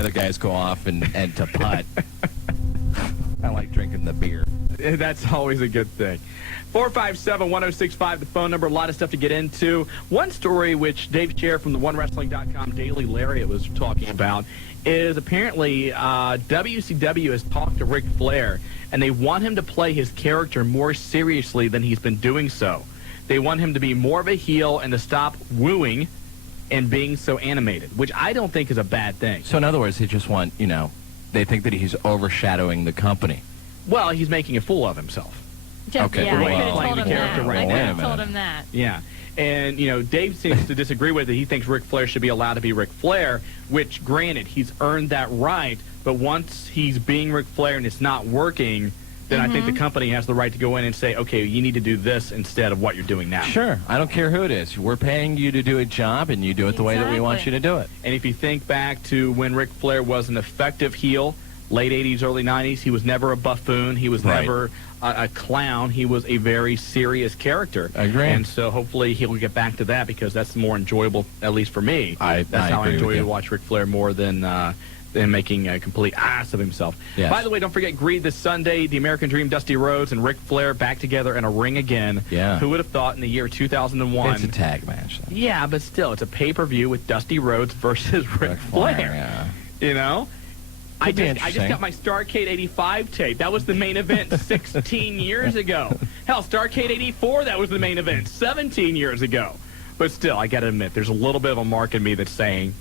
other guys go off and to putt. I like drinking the beer. That's always a good thing. 457-1065, the phone number. A lot of stuff to get into. One story which Dave Scher from the OneWrestling.com Daily Lariat was talking about is apparently WCW has talked to Ric Flair, and they want him to play his character more seriously than he's been doing so. They want him to be more of a heel and to stop wooing and being so animated, which I don't think is a bad thing. So in other words, they just want, they think that he's overshadowing the company. Well, he's making a fool of himself. Okay, Yeah, well, I could have playing told the him character that. right I now. could have told him that. Yeah. And, Dave seems to disagree with it. He thinks Ric Flair should be allowed to be Ric Flair, which, granted, he's earned that right. But once he's being Ric Flair and it's not working, then I think the company has the right to go in and say, okay, you need to do this instead of what you're doing now. Sure. I don't care who it is. We're paying you to do a job, and you do it the way that we want you to do it. And if you think back to when Ric Flair was an effective heel, late 80s, early 90s, he was never a buffoon. He was never a clown. He was a very serious character. I agree. And so hopefully he'll get back to that because that's more enjoyable, at least for me. That's how I enjoy to watch Ric Flair more than making a complete ass of himself. Yes. By the way, don't forget Greed this Sunday. The American Dream, Dusty Rhodes, and Ric Flair back together in a ring again. Yeah. Who would have thought in the year 2001? It's a tag match, though. Yeah, but still, it's a pay-per-view with Dusty Rhodes versus Ric Flair. Yeah. I just got my Starrcade 85 tape. That was the main event 16 years ago. Hell, Starrcade 84, that was the main event 17 years ago. But still, I got to admit, there's a little bit of a mark in me that's saying,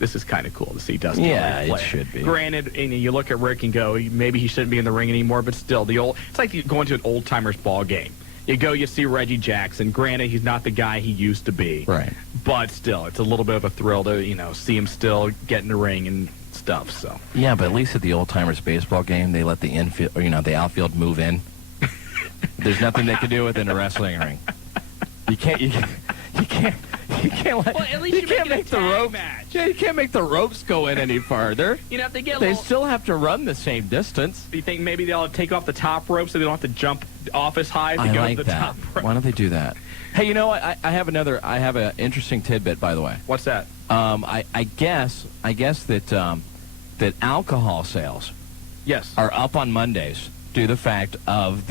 this is kind of cool to see Dusty. Yeah, Ric Flair. it should be. Granted, you look at Rick and go, maybe he shouldn't be in the ring anymore, but still, it's like going to an old-timers ball game. You go, you see Reggie Jackson. Granted, he's not the guy he used to be. Right. But still, it's a little bit of a thrill to, see him still get in the ring and stuff. So. Yeah, but at least at the old-timers baseball game, they let the infield, the outfield move in. There's nothing they can do within a wrestling ring. You can't let. Well, at least you can't make the ropes. match. Yeah, you can't make the ropes go in any farther. If they get they still have to run the same distance. Do you think maybe they'll take off the top rope so they don't have to jump off as high to go to the top rope? Why don't they do that? Hey, you know what? I have an interesting tidbit, by the way. What's that? I guess that alcohol sales are up on Mondays due to the fact of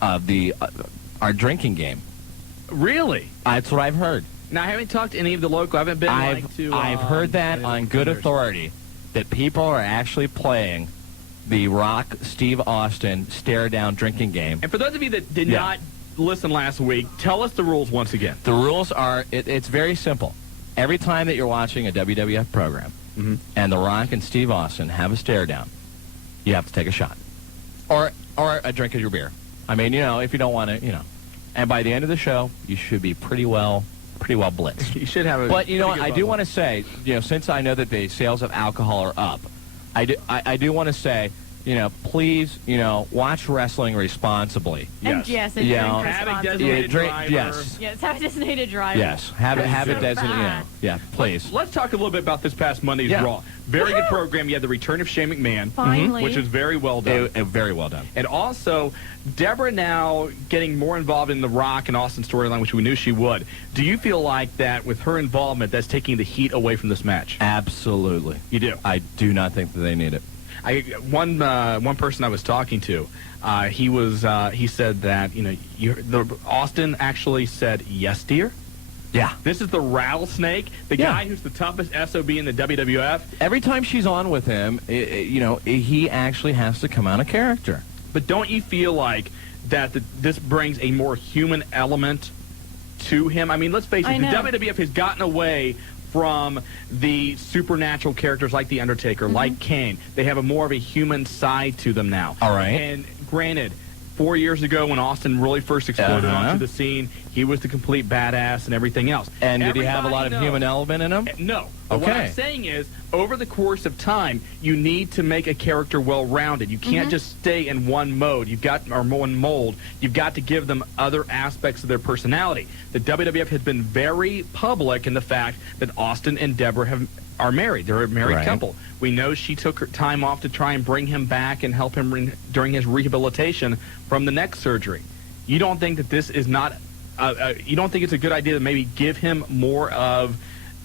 our drinking game. Really? That's what I've heard. Now, I haven't talked to any of the local. I haven't been I've heard that on good authority, that people are actually playing the Rock Steve Austin stare-down drinking game. And for those of you that did not listen last week, tell us the rules once again. The rules are, it's very simple. Every time that you're watching a WWF program and The Rock and Steve Austin have a stare-down, you have to take a shot. Or a drink of your beer. I mean, if you don't want to, And by the end of the show, you should be pretty well blitzed. You should have a. But I do want to say, since I know that the sales of alcohol are up, I do want to say, please, watch wrestling responsibly. And yes, and drink responsibly. Yes. Yes, have a designated driver. Yes, have a designated. Yeah, please. Let's talk a little bit about this past Monday's Raw. Very good program. You had the return of Shane McMahon, Finally. which was very well done. Very well done. And also, Deborah now getting more involved in the Rock and Austin storyline, which we knew she would. Do you feel like that with her involvement, that's taking the heat away from this match? Absolutely. You do? I do not think that they need it. One person I was talking to, he said that Austin actually said, "Yes, dear." Yeah. This is the rattlesnake, the guy who's the toughest SOB in the WWF. Every time she's on with him, he actually has to come out of character. But don't you feel like that this brings a more human element to him? I mean, let's face it, the WWF has gotten away from the supernatural characters like The Undertaker, like Kane. They have more of a human side to them now. All right. And granted, 4 years ago when Austin really first exploded onto the scene, he was the complete badass and everything else. And did he have a lot of human element in him? No. But what I'm saying is, over the course of time, you need to make a character well-rounded. You can't just stay in one mode. Or one mold. You've got to give them other aspects of their personality. The WWF has been very public in the fact that Austin and Deborah are married. They're a married couple. We know she took her time off to try and bring him back and help him during his rehabilitation from the neck surgery. You don't think that this is not? You don't think it's a good idea to maybe give him more of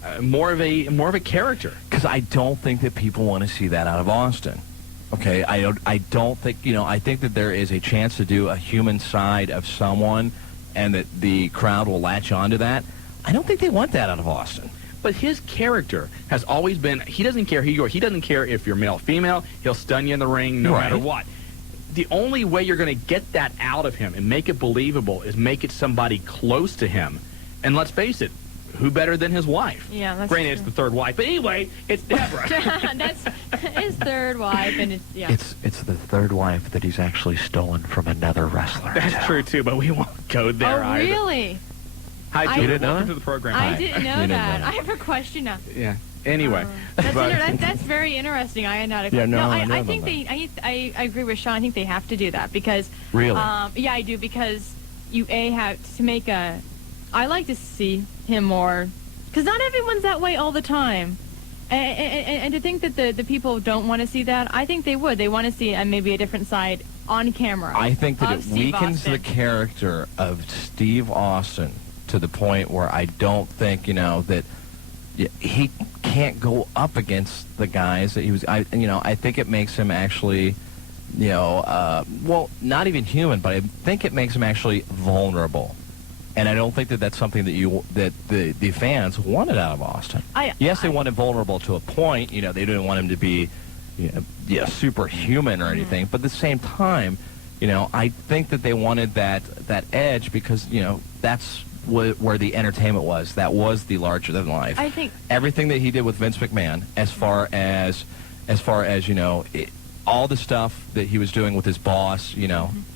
a character? Because I don't think that people want to see that out of Austin. Okay, I don't think, I think that there is a chance to do a human side of someone and that the crowd will latch onto that. I don't think they want that out of Austin. But his character has always been, he doesn't care who you are. He doesn't care if you're male or female. He'll stun you in the ring no matter what. The only way you're going to get that out of him and make it believable is make it somebody close to him. And let's face it, who better than his wife? Yeah, that's Granted, true. it's the third wife. But anyway, it's Deborah. That's his third wife, and It's the third wife that he's actually stolen from another wrestler. That's true, too, but we won't go there Oh, either. really? Hi, Julie. Welcome to the program. I Hi. didn't know that. I have a question now. Yeah. Anyway. That's very interesting. I had not. Yeah, no, I know I think about I agree with Shawn. I think they have to do that because. Really? Yeah, I do because you have to make a. I like to see him more because not everyone's that way all the time. And to think that the people don't want to see that, I think they would. They want to see maybe a different side on camera. I think that it Steve weakens Austin. the character of Steve Austin to the point where I don't think, that he can't go up against the guys that he was. I think it makes him actually, well, not even human, but I think it makes him actually vulnerable. And I don't think that that's something that the fans wanted out of Austin. Yes, they wanted vulnerable to a point. They didn't want him to be, superhuman or anything. But at the same time, I think that they wanted that edge because that's where the entertainment was. That was the larger than life. I think everything that he did with Vince McMahon, as far as all the stuff that he was doing with his boss,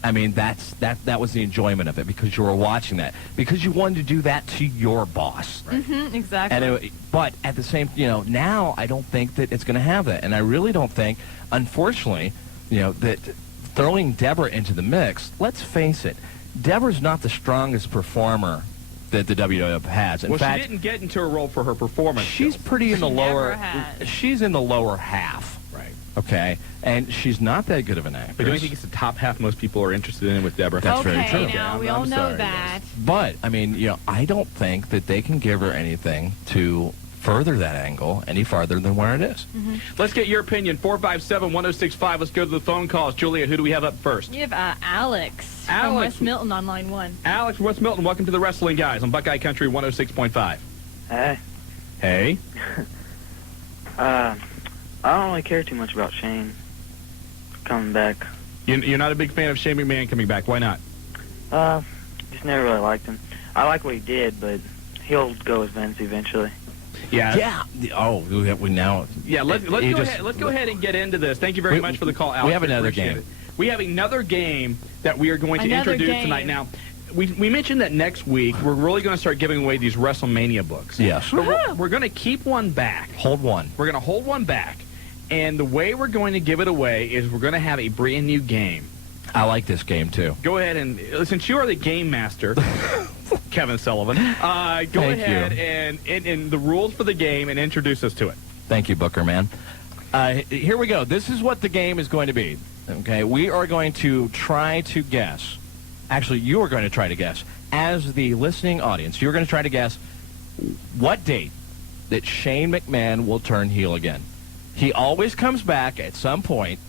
I mean, that was the enjoyment of it because you were watching that because you wanted to do that to your boss. Right? Exactly. And but at the same, now I don't think that it's going to have that, and I really don't think, unfortunately, that throwing Deborah into the mix. Let's face it, Deborah's not the strongest performer that the WWF has. In fact, she didn't get into a role for her performance. She's pretty in the lower. She's in the lower half. Right. Okay, and she's not that good of an actress. But don't you think it's the top half most people are interested in with Deborah? That's very true. Okay, now we all know that. Yes. But I mean, I don't think that they can give her anything to further that angle any farther than where it is. Let's get your opinion. 457-1065. Let's go to the phone calls. Julia, who do we have up first? You have Alex from West Milton on line 1. Alex, West Milton, welcome to the Wrestling Guys on Buckeye Country 106.5. Hey. Hey. I don't really care too much about Shane coming back. You're not a big fan of Shane McMahon coming back. Why not? Just never really liked him. I like what he did, but he'll go with Vince eventually. Yeah. Yeah. Oh, we now. Yeah. Let's go ahead and get into this. Thank you very much for the call, Alex. We have another Appreciate game. it. We have another game that we are going to introduce tonight. Now, we mentioned that next week we're really going to start giving away these WrestleMania books. Yes. But we're going to keep one back. Hold one. We're going to hold one back. And the way we're going to give it away is we're going to have a brand new game. I like this game, too. Go ahead and, since you are the game master, Kevin Sullivan, go ahead and the rules for the game and introduce us to it. Thank you, Booker, man. Here we go. This is what the game is going to be. Okay, we are going to try to guess. Actually, you are going to try to guess. As the listening audience, you're going to try to guess what date that Shane McMahon will turn heel again. He always comes back at some point,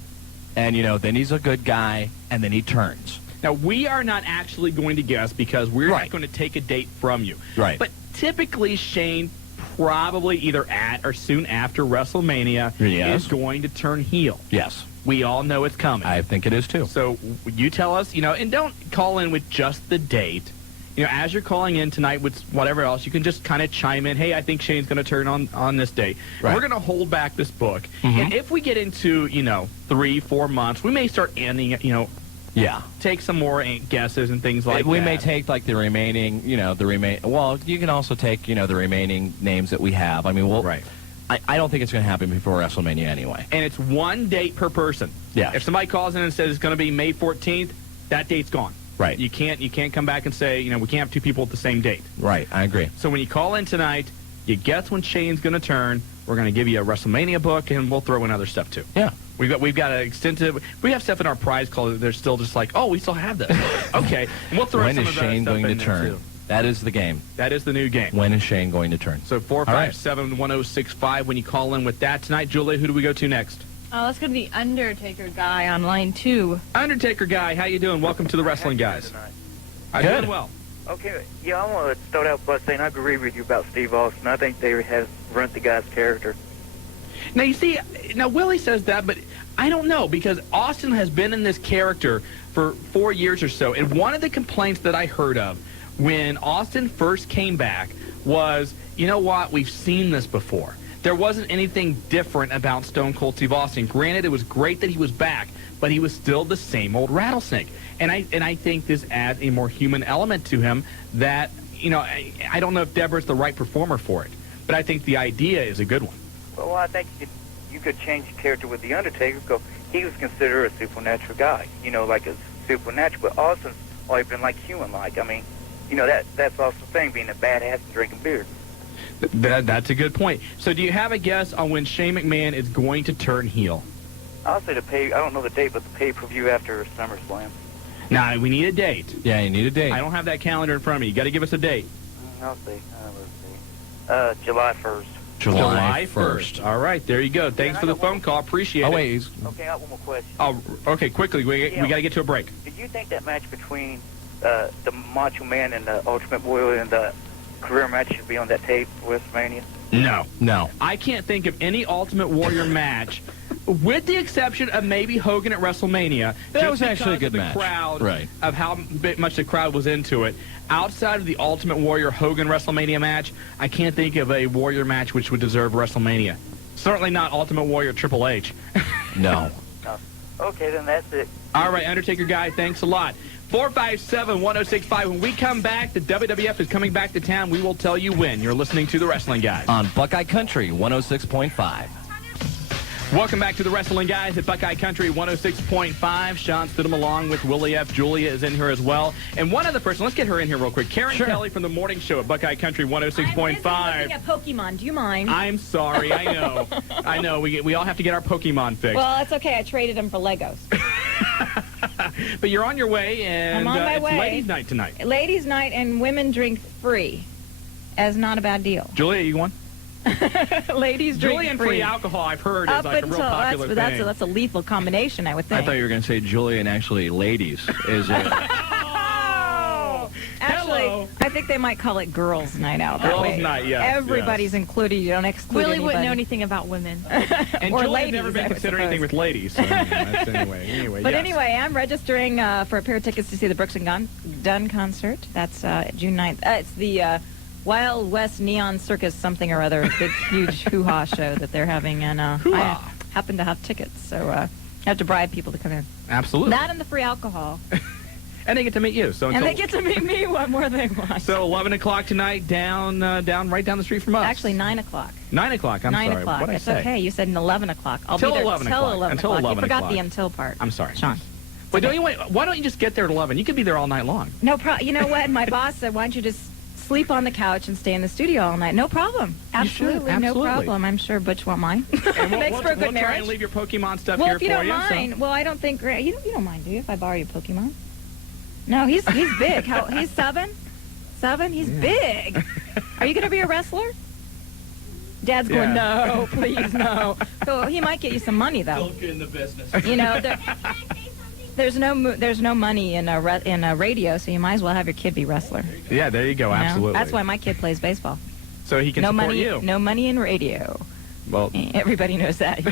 and, then he's a good guy, and then he turns. Now, we are not actually going to guess because we're Right. not going to take a date from you. Right. But typically, Shane probably either at or soon after WrestleMania Yes. is going to turn heel. Yes. We all know it's coming. I think it is, too. So you tell us, and don't call in with just the date. As you're calling in tonight with whatever else, you can just kind of chime in, hey, I think Shane's going to turn on this date. Right. We're going to hold back this book. And if we get into, 3-4 months, we may start ending, Yeah. take some more guesses and things like that. We may take, like, the remaining, well, you can also take, the remaining names that we have. I mean, Right. I don't think it's going to happen before WrestleMania anyway. And it's one date per person. Yeah. If somebody calls in and says it's going to be May 14th, that date's gone. Right. You can't come back and say, we can't have two people at the same date. Right, I agree. So when you call in tonight, you guess when Shane's going to turn. We're going to give you a WrestleMania book, and we'll throw in other stuff too. Yeah. We've got an extensive. We have stuff in our prize call that they're still just like, oh, we still have this. Okay, and we'll throw When some is of that Shane stuff going in to there, turn? too. That is the game. That is the new game. When is Shane going to turn? So 457-1065 when you call in with that tonight. Julie, who do we go to next? Let's go to the Undertaker guy on line 2. Undertaker guy, how you doing? Welcome to the Wrestling Guys. I'm Good. doing well. Okay, yeah, I want to start out by saying I agree with you about Steve Austin. I think they have ruined the guy's character. Now, you see, now Willie says that, but I don't know, because Austin has been in this character for 4 years or so, and one of the complaints that I heard of when Austin first came back was, you know what, we've seen this before. There wasn't anything different about Stone Cold Steve Austin. Granted, it was great that he was back, but he was still the same old rattlesnake. And I think this adds a more human element to him that, you know, I don't know if Deborah's the right performer for it, but I think the idea is a good one. Well, I think you could change the character with The Undertaker because he was considered a supernatural guy, you know, like a supernatural. But Austin's always been like human-like. I mean, you know, that's also the thing, being a badass and drinking beer. That's a good point. So do you have a guess on when Shane McMahon is going to turn heel? I'll say I don't know the date, but the pay-per-view after SummerSlam. Now, we need a date. Yeah, you need a date. I don't have that calendar in front of me. You got to give us a date. I'll see. Let's see. July 1st. July 1st. All right, there you go. Thanks for the phone call. Appreciate it. Oh, wait. Okay, I have one more question. Oh, okay, quickly. We got to get to a break. Did you think that match between the Macho Man and the Ultimate Warrior and the career match should be on that tape for WrestleMania? No. I can't think of any Ultimate Warrior match, with the exception of maybe Hogan at WrestleMania. That was actually a good match. Right. Of how much the crowd was into it. Outside of the Ultimate Warrior Hogan WrestleMania match, I can't think of a Warrior match which would deserve WrestleMania. Certainly not Ultimate Warrior Triple H. No. Okay, then that's it. All right, Undertaker guy, thanks a lot. 457-1065. When we come back, the WWF is coming back to town. We will tell you when. You're listening to The Wrestling Guys. On Buckeye Country 106.5. Welcome back to The Wrestling Guys at Buckeye Country 106.5. Shawn Stidham along with Willie F. Julia is in here as well. And one other person, let's get her in here real quick. Karen Kelly from the morning show at Buckeye Country 106.5. I'm looking at Pokemon. Do you mind? I'm sorry. I know. I know. We all have to get our Pokemon fixed. Well, it's okay. I traded them for Legos. But you're on your way, and I'm on my it's way. ladies' night tonight. Ladies' night and women drink free. As not a bad deal. Julia, you going? Ladies drink Julia and free. free alcohol, I've heard, is Up like a real until popular thing. that's a lethal combination, I would think. I thought you were going to say Julie and actually ladies. Is it? Actually, Hello. I think they might call it girls' night out. That Girls' way. night, yes, Everybody's included. You don't exclude Willie anybody. wouldn't know anything about women. And Or Julia's ladies, never I been would considered anything suppose. with ladies. So that's anyway. But yes. anyway, I'm registering for a pair of tickets to see the Brooks and Dunn concert. That's June 9th. It's the Wild West Neon Circus something or other, big, huge hoo-ha show that they're having. And I happen to have tickets, so I have to bribe people to come in. Absolutely. That and the free alcohol. And they get to meet you. So And they get to meet me. What more they want? So 11 o'clock tonight, right down the street from us. Actually, 9 o'clock. 9 o'clock. I'm 9 sorry. o'clock. What did I It's say? okay. You said 11 o'clock. I'll Till be there 11 till o'clock. 11 Until o'clock. 11 You forgot o'clock. the until part. I'm sorry. Sean. Wait, why don't you just get there at 11? You could be there all night long. No problem. You know what? My boss said, why don't you just sleep on the couch and stay in the studio all night? No problem. You should. Absolutely, no problem. I'm sure Butch won't mind. And Makes for a good we'll try marriage. and leave your Pokemon stuff Well, here if you for don't you. mind. Well, I don't think you don't mind, do you? If I borrow your Pokemon? No, he's big. He's 7. 7. He's big. Are you going to be a wrestler? Dad's going, no, please, no. So he might get you some money though. Don't get in the business. You know, there's no money in a radio, so you might as well have your kid be wrestler. Yeah, there you go. You know? Absolutely. That's why my kid plays baseball. So he can No support money, you. no money in radio. Well, Everybody knows that.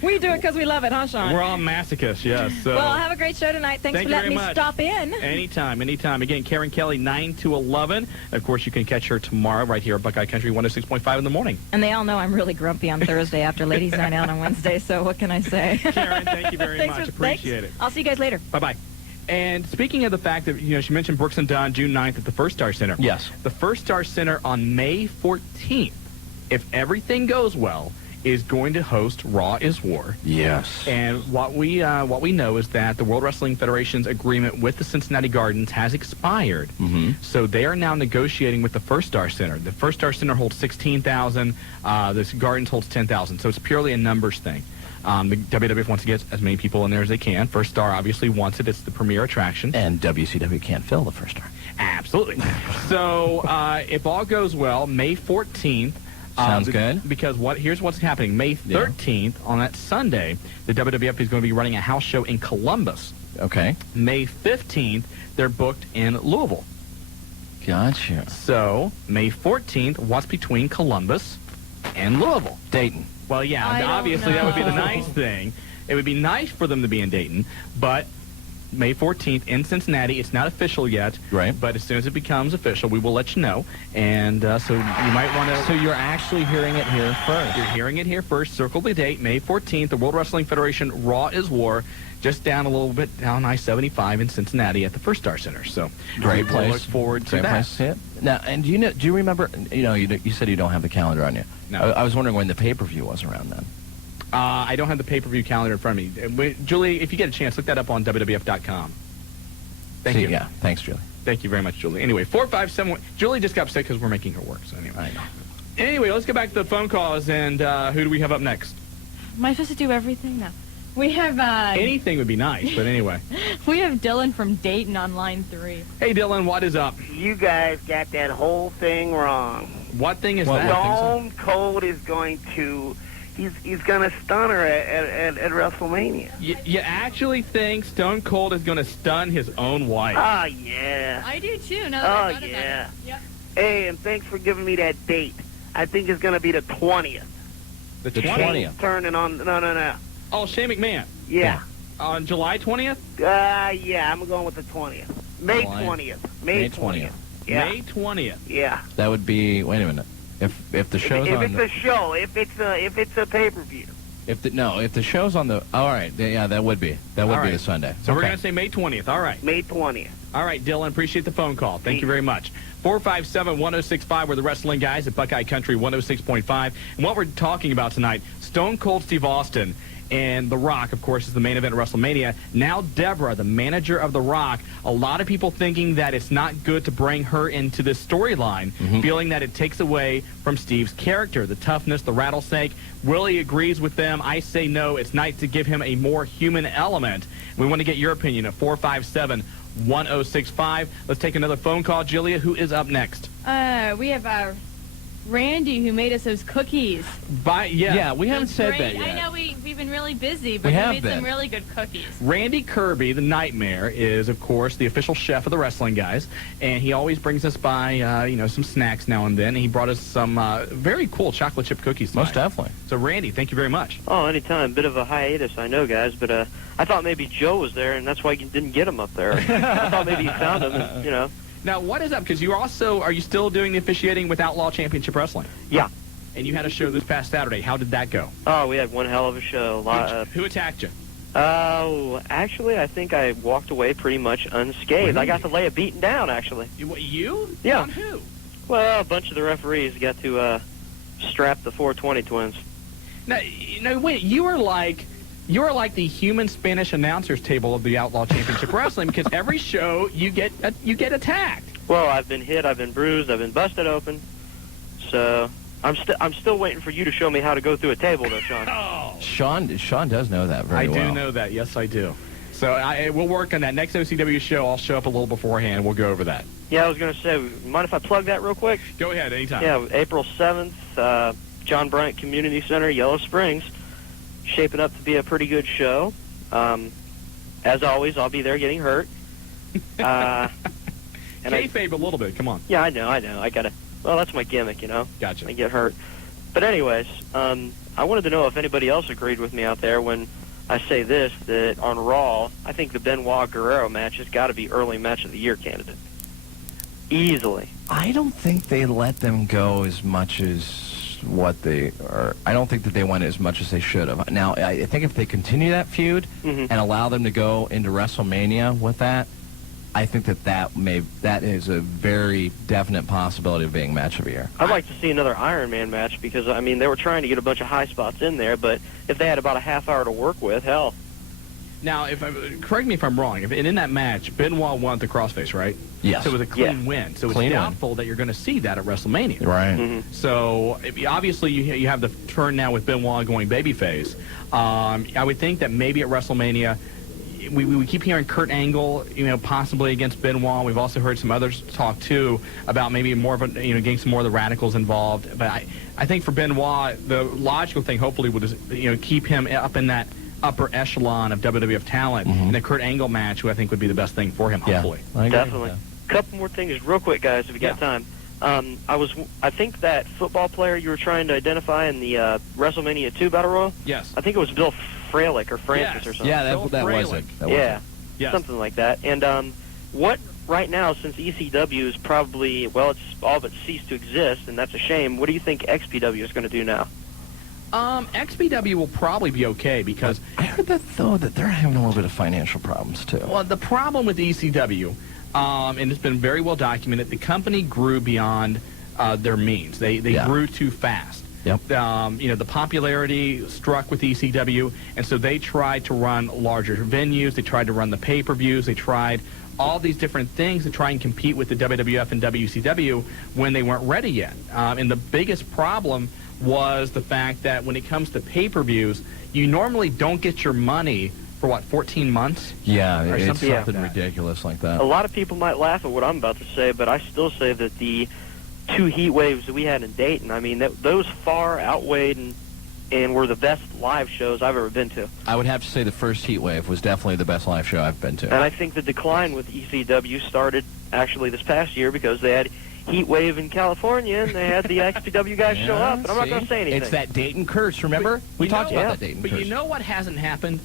We do it because we love it, huh, Sean? we're all masochists, yes. So. Well, have a great show tonight. Thanks Thank for you letting me very much. stop in. Anytime. Again, Karen Kelly, 9 to 11. Of course, you can catch her tomorrow right here at Buckeye Country 106.5 in the morning. And they all know I'm really grumpy on Thursday after Ladies' Night Out on Wednesday, so what can I say? Karen, thank you very Thanks much. for- Appreciate thanks. it. I'll see you guys later. Bye-bye. And speaking of the fact that, she mentioned Brooks and Dunn, June 9th at the First Star Center. Yes. The First Star Center on May 14th, if everything goes well, is going to host Raw is War. Yes. And what we know is that the World Wrestling Federation's agreement with the Cincinnati Gardens has expired. Mm-hmm. So they are now negotiating with the First Star Center. The First Star Center holds 16,000. The Gardens holds 10,000. So it's purely a numbers thing. The WWF wants to get as many people in there as they can. First Star obviously wants it. It's the premier attraction. And WCW can't fill the First Star. Absolutely. So if all goes well, May 14th. Sounds good. Because here's what's happening. May 13th, on that Sunday, the WWF is going to be running a house show in Columbus. Okay. May 15th, they're booked in Louisville. Gotcha. So, May 14th, what's between Columbus and Louisville? Dayton. Well, yeah, I don't obviously that would be the know. nice thing. It would be nice for them to be in Dayton, but May 14th in Cincinnati. It's not official yet, Right. but as soon as it becomes official, we will let you know. And so you might want to... So you're actually hearing it here first. You're hearing it here first. Circle the date, May 14th, the World Wrestling Federation Raw is War, just down a little bit down I-75 in Cincinnati at the First Star Center. So Great we place. look forward to Great that. place to see it. Now, and do you remember, you said you don't have the calendar on you. No. I was wondering when the pay-per-view was around then. I don't have the pay-per-view calendar in front of me. Julie, if you get a chance, look that up on WWF.com. Thank you. Yeah, thanks, Julie. Thank you very much, Julie. Anyway, 457... Julie just got upset because we're making her work, so anyway. I know. Anyway, let's get back to the phone calls, and who do we have up next? Am I supposed to do everything? No. We have Anything would be nice, but anyway. we have Dylan from Dayton on line 3. Hey, Dylan, what is up? You guys got that whole thing wrong. What thing is What that? Stone Cold is going to... He's going to stun her at WrestleMania. You actually think Stone Cold is going to stun his own wife? Oh, yeah. I do too. Now that I Oh, thought yeah. about it. Yep. Hey, and thanks for giving me that date. I think it's going to be the 20th. The The 20th? 20th. Turning on... No. Oh, Shane McMahon. Yeah. On July 20th? Yeah, I'm going with the 20th. May July. 20th. May May 20th. 20th. Yeah. May 20th. Yeah. That would be, wait a minute. If the show's if on it's a show, if it's a pay-per-view. if the show's on the, all right, yeah, that would be All be right. the Sunday. So we're Okay. going to say May 20th. All right. May 20th. All right, Dylan, appreciate the phone call. Thank you very much. 457-1065, we're the Wrestling Guys at Buckeye Country 106.5. And what we're talking about tonight, Stone Cold Steve Austin and The Rock, of course, is the main event of WrestleMania. Now Deborah, the manager of The Rock, a lot of people thinking that it's not good to bring her into this storyline, feeling that it takes away from Steve's character, the toughness, the rattlesnake. Willie agrees with them. I say no, it's nice to give him a more human element. We want to get your opinion at 457-1065. Let's take another phone call. Julia, who is up next? We have Randy who made us those cookies. Yeah, we haven't Those said great- that yet. I know we've been really busy, but We we have made been. some really good cookies. Randy Kirby, the Nightmare, is, of course, the official chef of the Wrestling Guys, and he always brings us by, some snacks now and then. And he brought us some very cool chocolate chip cookies tonight. Most definitely. So, Randy, thank you very much. Oh, anytime. Bit of a hiatus, I know, guys, but I thought maybe Joe was there, and that's why you didn't get him up there. I thought maybe you found him, and. Now, what is up? Because are you still doing the officiating with Outlaw Championship Wrestling? Yeah. And you had a show this past Saturday. How did that go? Oh, we had one hell of a show. Who attacked you? Actually, I think I walked away pretty much unscathed. Really? I got to lay a beating down, actually. You? Yeah. On who? Well, a bunch of the referees got to strap the 420 twins. Now, wait, you are like the human Spanish announcers table of the Outlaw Championship Wrestling, because every show you get attacked. Well, I've been hit, I've been bruised, I've been busted open. So I'm still waiting for you to show me how to go through a table, though, Shawn. Oh. Sean does know that very I well. do know that. Yes, I do. So we'll work on that. Next OCW show, I'll show up a little beforehand. We'll go over that. Yeah, I was going to say, mind if I plug that real quick? Go ahead, anytime. Yeah, April 7th, John Bryant Community Center, Yellow Springs. Shaping up to be a pretty good show. As always, I'll be there getting hurt. Kayfabe a little bit. Come on. Yeah, I know. Well, that's my gimmick, Gotcha. I get hurt. But anyways, I wanted to know if anybody else agreed with me out there when I say this, that on Raw, I think the Benoit Guerrero match has got to be early match of the year candidate. Easily. I don't think they let them go as much as what they are. I don't think that they went as much as they should have. Now, I think if they continue that feud and allow them to go into WrestleMania with that, I think that is a very definite possibility of being match of the year. I'd like to see another Iron Man match because, I mean, they were trying to get a bunch of high spots in there, but if they had about a half hour to work with, hell. Now, correct me if I'm wrong. And in that match, Benoit won the crossface, right? Yes. So it was a clean win. So Clean it's win. doubtful that you're going to see that at WrestleMania. Right. So obviously you have the turn now with Benoit going babyface. I would think that maybe at WrestleMania we keep hearing Kurt Angle, possibly against Benoit. We've also heard some others talk too about maybe more of a, getting some more of the radicals involved. But I think for Benoit, the logical thing hopefully would is keep him up in that upper echelon of WWF talent. And the Kurt Angle match, who I think would be the best thing for him, hopefully. Definitely. A couple more things real quick, guys, if you got time. I think that football player you were trying to identify in the WrestleMania 2 Battle Royal. Yes. I think it was Bill Fralick or Francis or something. Yeah, that was it. Yes. Something like that. And what right now, since ECW is probably, well, it's all but ceased to exist, and that's a shame. What do you think XPW is going to do now? XPW will probably be okay because I heard that though that they're having a little bit of financial problems too. Well, the problem with ECW, and it's been very well documented, the company grew beyond their means. They grew too fast. Yep. The popularity struck with ECW, and so they tried to run larger venues. They tried to run the pay-per-views. They tried all these different things to try and compete with the WWF and WCW when they weren't ready yet. And the biggest problem was the fact that when it comes to pay-per-views, you normally don't get your money for, 14 months? Yeah, or it's something something ridiculous like that. A lot of people might laugh at what I'm about to say, but I still say that the 2 heat waves that we had in Dayton, I mean, those far outweighed and were the best live shows I've ever been to. I would have to say the first heat wave was definitely the best live show I've been to. And I think the decline with ECW started actually this past year because they had heat wave in California and they had the XPW guys show up, and I'm not going to say anything. It's that Dayton curse, remember? We talked about that Dayton curse. But you know what hasn't happened?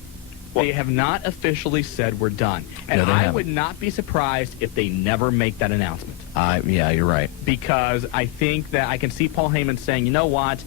They have not officially said we're done. And No, they I haven't. would not be surprised if they never make that announcement. Yeah, you're right. Because I think that I can see Paul Heyman saying, you know what,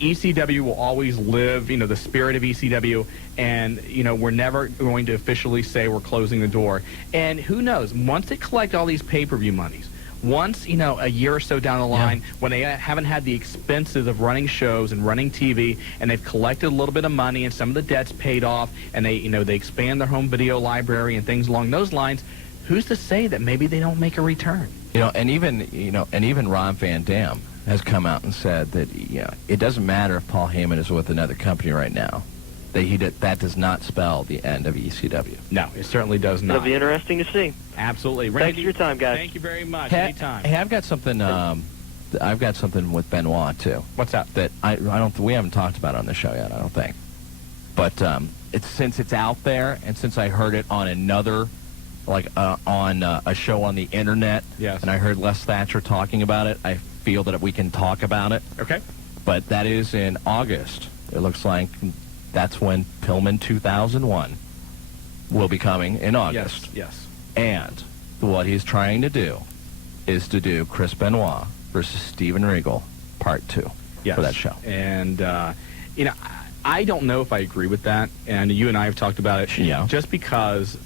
ECW will always live, the spirit of ECW, and, we're never going to officially say we're closing the door. And who knows, once they collect all these pay-per-view monies, once, a year or so down the line, when they haven't had the expenses of running shows and running TV, and they've collected a little bit of money and some of the debt's paid off, and they expand their home video library and things along those lines, who's to say that maybe they don't make a return? And even Rob Van Dam has come out and said that it doesn't matter if Paul Heyman is with another company right now. That does not spell the end of ECW. No, it certainly does not. It'll be interesting to see. Absolutely. Thanks Randy, for your time, guys. Thank you very much. Anytime. Hey, I've got something. I've got something with Benoit too. What's that? That I don't. We haven't talked about it on the show yet. I don't think. But since it's out there, and since I heard it on another, on a show on the internet, yes, and I heard Les Thatcher talking about it, I feel that we can talk about it. Okay. But that is in August. It looks like that's when Pillman 2001 will be coming in August. Yes. And what he's trying to do is to do Chris Benoit versus Steven Regal Part 2 for that show. And, I don't know if I agree with that, and you and I have talked about it. Yeah. Just because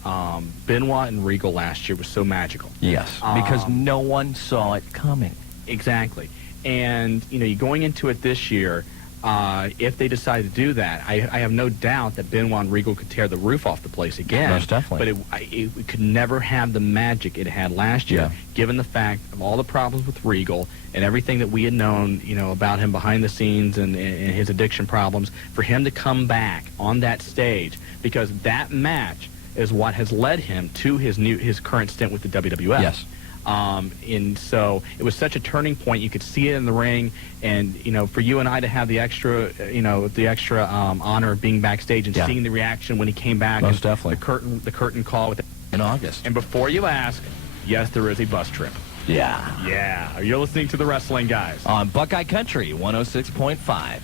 Benoit and Regal last year was so magical. Yes, because no one saw it coming. Exactly. And, you're going into it this year, if they decide to do that, I have no doubt that Benoit and Regal could tear the roof off the place again. Most definitely. But it could never have the magic it had last year, given the fact of all the problems with Regal and everything that we had known, about him behind the scenes and his addiction problems. For him to come back on that stage, because that match is what has led him to his current stint with the WWF. Yes. And so it was such a turning point. You could see it in the ring, and for you and I to have the extra, honor of being backstage and seeing the reaction when he came back. Most definitely. The curtain call in August. And before you ask, yes, there is a bus trip. Yeah. Yeah. You're listening to the Wrestling Guys on Buckeye Country 106.5.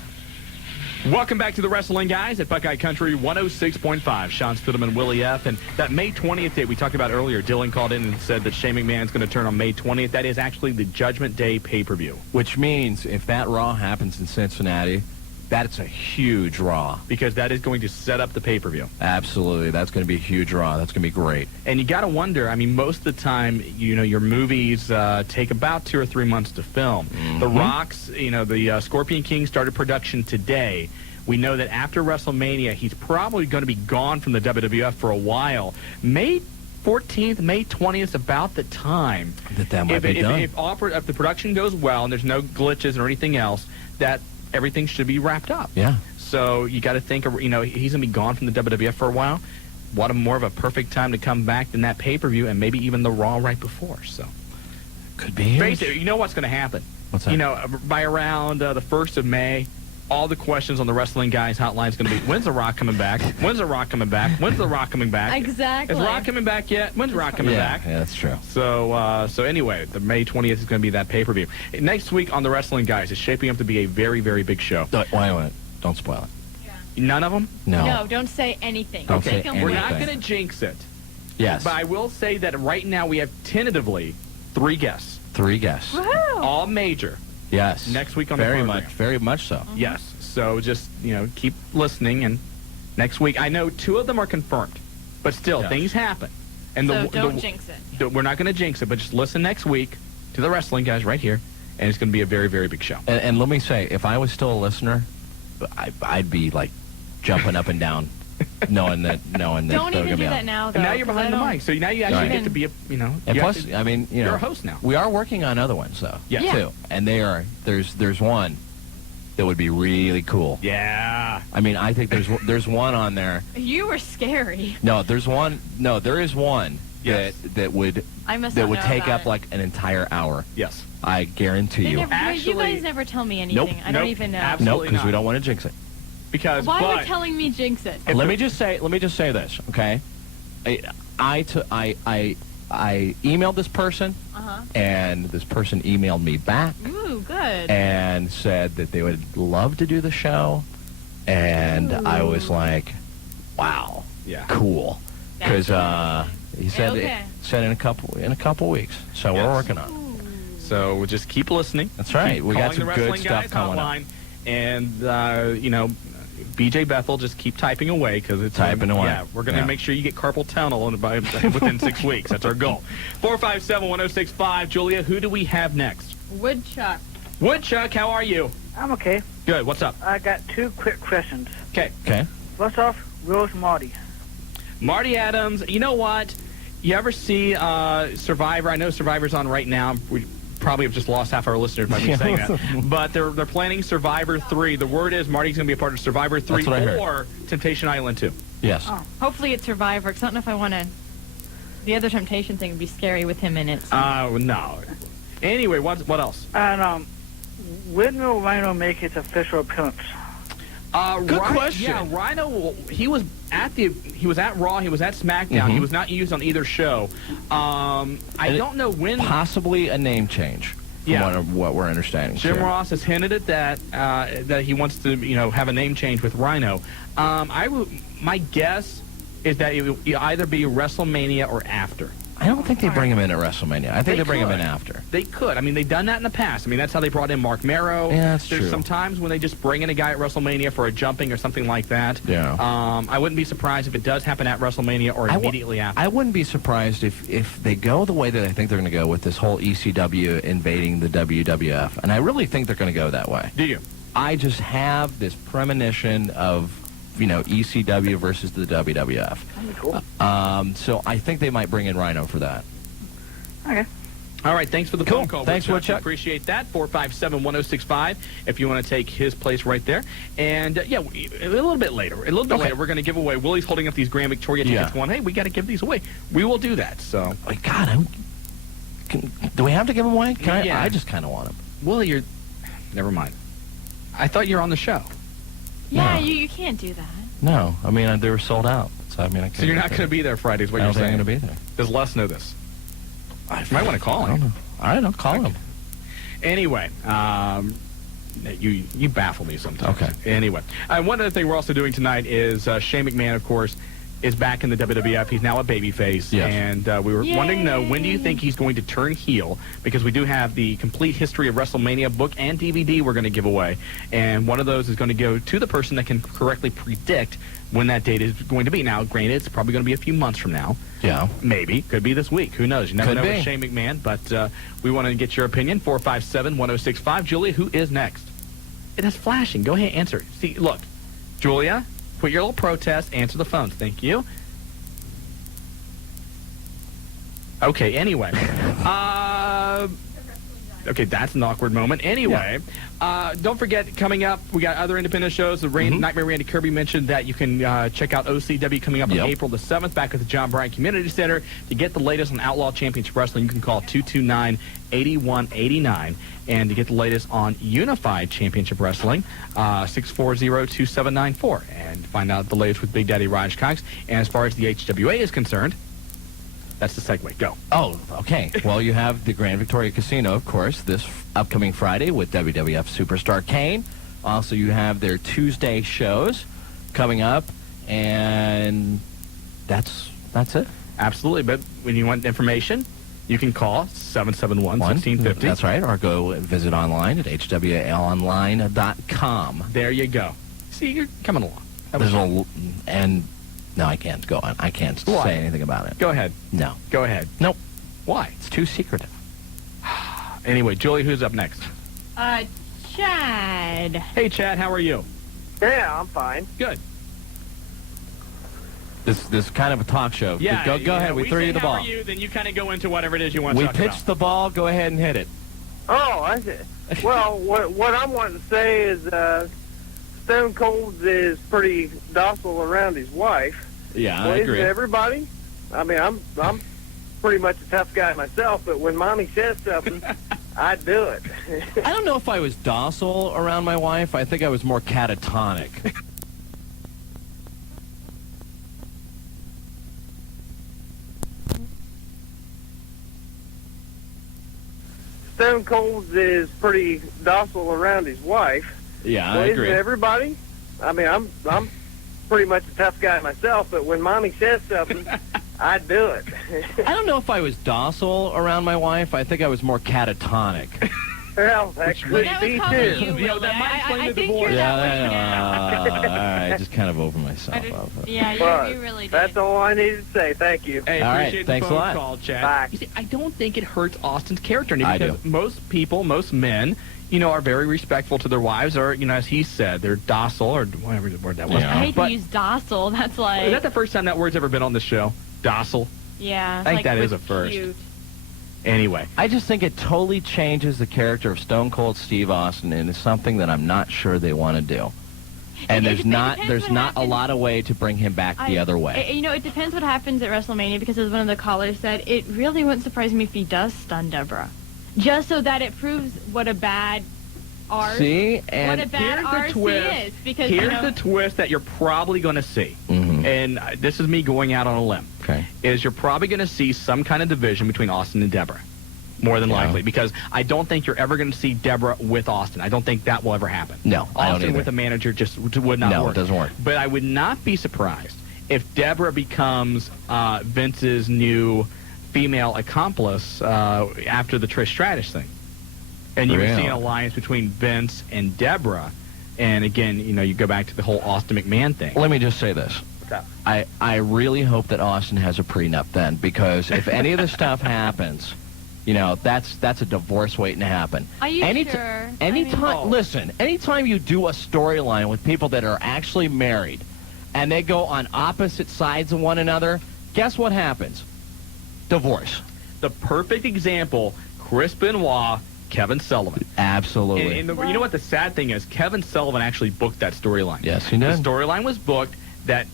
Welcome back to the Wrestling Guys at Buckeye Country 106.5. Shawn Stidham and Willie F. And that May 20th date we talked about earlier, Dylan called in and said that Shane McMahon's going to turn on May 20th. That is actually the Judgment Day pay-per-view. Which means if that Raw happens in Cincinnati, that's a huge Raw. Because that is going to set up the pay-per-view. Absolutely. That's going to be a huge Raw. That's going to be great. And you got to wonder, most of the time, your movies take about 2 or 3 months to film. Mm-hmm. The Rock's, the Scorpion King started production today. We know that after WrestleMania, he's probably going to be gone from the WWF for a while. May 14th, May 20th, about the time that might be done. If the production goes well and there's no glitches or anything else, that everything should be wrapped up. Yeah. So you got to think, he's going to be gone from the WWF for a while. what a more of a perfect time to come back than that pay-per-view and maybe even the Raw right before. So could be huge. Face it, you know what's going to happen. What's that? You know, by around the 1st of May, all the questions on the Wrestling Guys hotline is going to be, when's The Rock coming back? When's The Rock coming back? When's The Rock coming back? Exactly. Is Rock coming back yet? When's Rock coming back? Yeah, that's true. So anyway, the May 20th is going to be that pay-per-view. Next week on the Wrestling Guys is shaping up to be a very, very big show. Wait. Don't spoil it. None of them? No, don't say anything. Don't say Take 'em anything. We're not away. going to jinx it. Yes. But I will say that right now we have tentatively 3 guests. 3 guests. Woohoo! All major. Yes. Next week on the program. Very much so. Yes. So just, keep listening. And next week, I know 2 of them are confirmed. But still, Yes. things happen. And So don't jinx it. We're not going to jinx it, but just listen next week to the Wrestling Guys right here. And it's going to be a very, very big show. And let me say, if I was still a listener, I'd be like jumping up and down, knowing that Don't they're even gonna do be that on. now, though. And now you're 'cause behind I the don't- mic. So now you actually Right. get to be And you plus, have to- I mean, you're a host now. We are working on other ones, though. Yeah. Too. And there's one that would be really cool. Yeah. I mean, I think there's one on there. You were scary. No, there's one. No, there is one Yes. that would I must that not would know take about up it. like an entire hour. Yes. I guarantee They you. never, you Actually- guys never tell me anything. Nope. I don't Nope. even know. Absolutely. Nope, because we not. don't want to jinx it. Because, Why are but, you telling me jinx it? Let me just say this, okay? I emailed this person, Uh-huh. and this person emailed me back Ooh, good. and said that they would love to do the show, and I was like, wow, Yeah. cool, because he said Okay. said in a couple weeks, so we're Yes. working on it. So we'll just keep listening. That's right. Keep We got calling some the good Wrestling stuff Guys coming up. hotline. And, BJ Bethel, just keep typing away because it's Typing away. Yeah, we're going to Yeah. make sure you get carpal tunnel within 6 weeks. That's our goal. 457-1065. Julia, who do we have next? Woodchuck. Woodchuck, how are you? I'm okay. Good. What's up? I got 2 quick questions. Okay. Okay. First off, Rose Marty. Marty Adams, you know what? You ever see Survivor? I know Survivor's on right now. We probably have just lost half our listeners by me saying that. But they're planning Survivor 3. The word is Marty's going to be a part of Survivor 3 That's what I heard. or Temptation Island 2. Yes. Oh, hopefully it's Survivor, because I don't know if I want to... The other Temptation thing would be scary with him in it. So. No. Anyway, what else? And when will Rhino make his official appearance? Good question. Yeah, Rhino. He was at Raw. He was at SmackDown. He was not used on either show. I don't know when. Possibly a name change. From Yeah. what we're understanding. Jim too. Ross has hinted at that he wants to have a name change with Rhino. My guess is that it will either be WrestleMania or after. I don't think they bring him in at WrestleMania. I think they bring him in could. after. They could. I mean, they've done that in the past. I mean, that's how they brought in Mark Marrow. Yeah, that's There's true. some times when they just bring in a guy at WrestleMania for a jumping or something like that. Yeah. I wouldn't be surprised if it does happen at WrestleMania or immediately after. I wouldn't be surprised if they go the way that I think they're going to go with this whole ECW invading the WWF. And I really think they're going to go that way. Do you? I just have this premonition of, ECW versus the WWF. That'd be cool. So I think they might bring in Rhino for that. Okay. All right, thanks for the Cool. phone call. Thanks, Woodchuck. Appreciate that. 457-1065 if you want to take his place right there. And, a little bit later, we're going to give away. Willie's holding up these Grand Victoria tickets going, hey, we got to give these away. We will do that. So, Oh, God, do we have to give them away? Yeah. I just kind of want them. Willie, never mind. I thought you were on the show. Yeah, No. you can't do that. No, I mean, they were sold out. So, I mean, I So you're not going to be there Friday is what I you're don't think I'm saying. going to be there. Does Les know this? I might want to call I don't him. know. All right, I'll call him. Anyway, you baffle me sometimes. Okay. Anyway, one other thing we're also doing tonight is Shane McMahon, of course, is back in the WWF. He's now a babyface. Yes. And we were wanting to know, when do you think he's going to turn heel? Because we do have the complete history of WrestleMania book and DVD we're going to give away. And one of those is going to go to the person that can correctly predict when that date is going to be. Now, granted, it's probably going to be a few months from now. Yeah. Maybe. Could be this week. Who knows? You never Could know be. with Shane McMahon. But we want to get your opinion. 457-1065. Julia, who is next? That's flashing. Go ahead, answer. See, look. Julia, put your little protest. Answer the phones. Thank you. Okay, anyway. Okay, that's an awkward moment. Anyway, don't forget, coming up, we got other independent shows. The Nightmare Randy Kirby mentioned that you can check out OCW coming up on April the 7th back at the John Bryant Community Center. To get the latest on Outlaw Championship Wrestling, you can call 229-8189. And to get the latest on Unified Championship Wrestling, 640-2794. And find out the latest with Big Daddy Raj Cox. And as far as the HWA is concerned, that's the segue. Go. Oh, okay. Well, you have the Grand Victoria Casino, of course, this upcoming Friday with WWF Superstar Kane. Also, you have their Tuesday shows coming up, and that's it. Absolutely. But when you want information, you can call 771-1650. That's right. Or go visit online at hwalonline.com. There you go. See, you're coming along. No, I can't go on. I can't say anything about it. Go ahead. No. Go ahead. Nope. Why? It's too secretive. Anyway, Julie, who's up next? Chad. Hey, Chad, how are you? Yeah, I'm fine. Good. This is kind of a talk show. Yeah. Go ahead. We threw you the ball. How are you? Then you kind of go into whatever it is you want to We talk about. pitched the ball. Go ahead and hit it. Oh, I see. Well, what I'm wanting to say is Stone Cold is pretty docile around his wife. Yeah, I Well, agree. isn't everybody? I mean, I'm pretty much a tough guy myself, but when Mommy says something, I do it. I don't know if I was docile around my wife. I think I was more catatonic. Stone Cold is pretty docile around his wife. Yeah, Well, I agree. isn't everybody? I mean, I'm pretty much a tough guy myself, but when Mommy says something, I do it. I don't know if I was docile around my wife. I think I was more catatonic. Well, that could That be was probably too. you, Willie. that might explain I the think divorce. you're that way Yeah, now. all right, just kind of over myself. Yeah, But you really did. that's all I needed to say. Thank you. Hey, All right, appreciate thanks the a phone lot. call, Chad. Bye. You see, I don't think it hurts Austin's character any I because do. most people, most men, are very respectful to their wives, or as he said, they're docile, or whatever the word that was. Yeah. I hate But to use docile. That's like... is that the first time that word's ever been on the show? Docile. Yeah. I think like that is with a first. cute. Anyway, I just think it totally changes the character of Stone Cold Steve Austin, and it's something that I'm not sure they want to do. And It there's depends not what a happens. lot of way to bring him back the other way. It depends what happens at WrestleMania, because as one of the callers said, it really wouldn't surprise me if he does stun Deborah. Just so that it proves what a bad arse, See, what and a bad here's the arse he twist. is. Because, here's the twist that you're probably going to see, and this is me going out on a limb, okay, is you're probably going to see some kind of division between Austin and Deborah. More than likely, because I don't think you're ever going to see Deborah with Austin. I don't think that will ever happen. No, I don't Austin either. with a manager just would not No, work. it doesn't work. But I would not be surprised if Deborah becomes Vince's new female accomplice after the Trish Stratus thing. And you would see an alliance between Vince and Deborah. And again, you go back to the whole Austin McMahon thing. Let me just say this. I really hope that Austin has a prenup then, because if any of this stuff happens, that's a divorce waiting to happen. Are you sure? Anytime, listen, anytime you do a storyline with people that are actually married and they go on opposite sides of one another, guess what happens? Divorce. The perfect example, Chris Benoit, Kevin Sullivan. Absolutely. And you know what the sad thing is? Kevin Sullivan actually booked that storyline. Yes, he did. The storyline was booked. That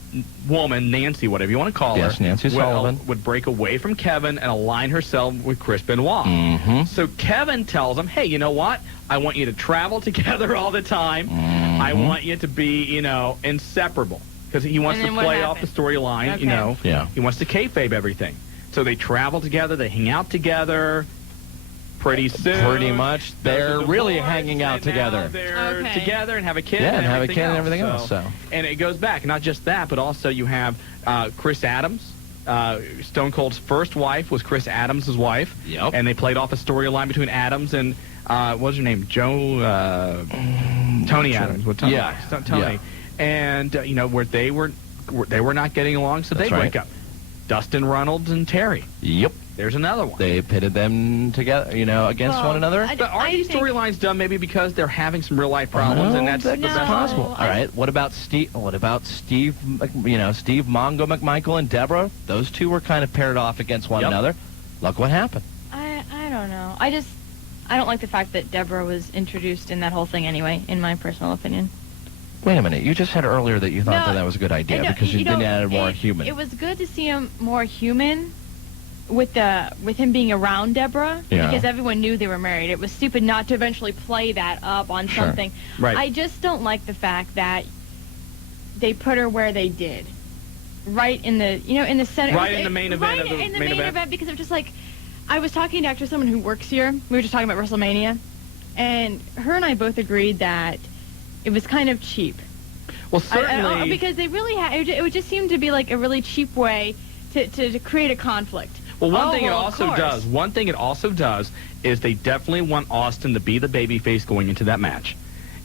woman, Nancy, whatever you want to call her, Nancy Sullivan, would break away from Kevin and align herself with Chris Benoit. So Kevin tells him, hey, you know what? I want you to travel together all the time. I want you to be, inseparable. Because he wants to play off the storyline, Okay. He wants to kayfabe everything. So they travel together, they hang out together. Pretty soon. Pretty much. They're really hanging out together. They're together and have a kid. Yeah, and have a everything kid and else. everything else. So. And it goes back. Not just that, but also you have Chris Adams. Stone Cold's first wife was Chris Adams' wife. Yep. And they played off a storyline between Adams and, what was her name? Tony Adams. With Tony. Yeah. Tony. Yeah. And, where they were not getting along, so That's they right. break up. Dustin Runnels and Terry. Yep. There's another one. They pitted them together, against one another. But are these storylines done maybe because they're having some real life problems, and that's possible. All right. What about Steve? Steve Mongo McMichael and Deborah? Those two were kind of paired off against one another. Look what happened. I don't know. I don't like the fact that Deborah was introduced in that whole thing anyway, in my personal opinion. Wait a minute. You just said earlier that you thought that was a good idea because you didn't add more human. It was good to see him more human with him being around Deborah because everyone knew they were married. It was stupid not to eventually play that up on something. Right. I just don't like the fact that they put her where they did. Right in the in the center. Right in the main event of the in the main main event. event because it was just like I was talking to actually someone who works here. We were just talking about WrestleMania, and her and I both agreed that it was kind of cheap. Well, certainly because they really it would just seem to be like a really cheap way to create a conflict. Well, one thing it also does is they definitely want Austin to be the babyface going into that match.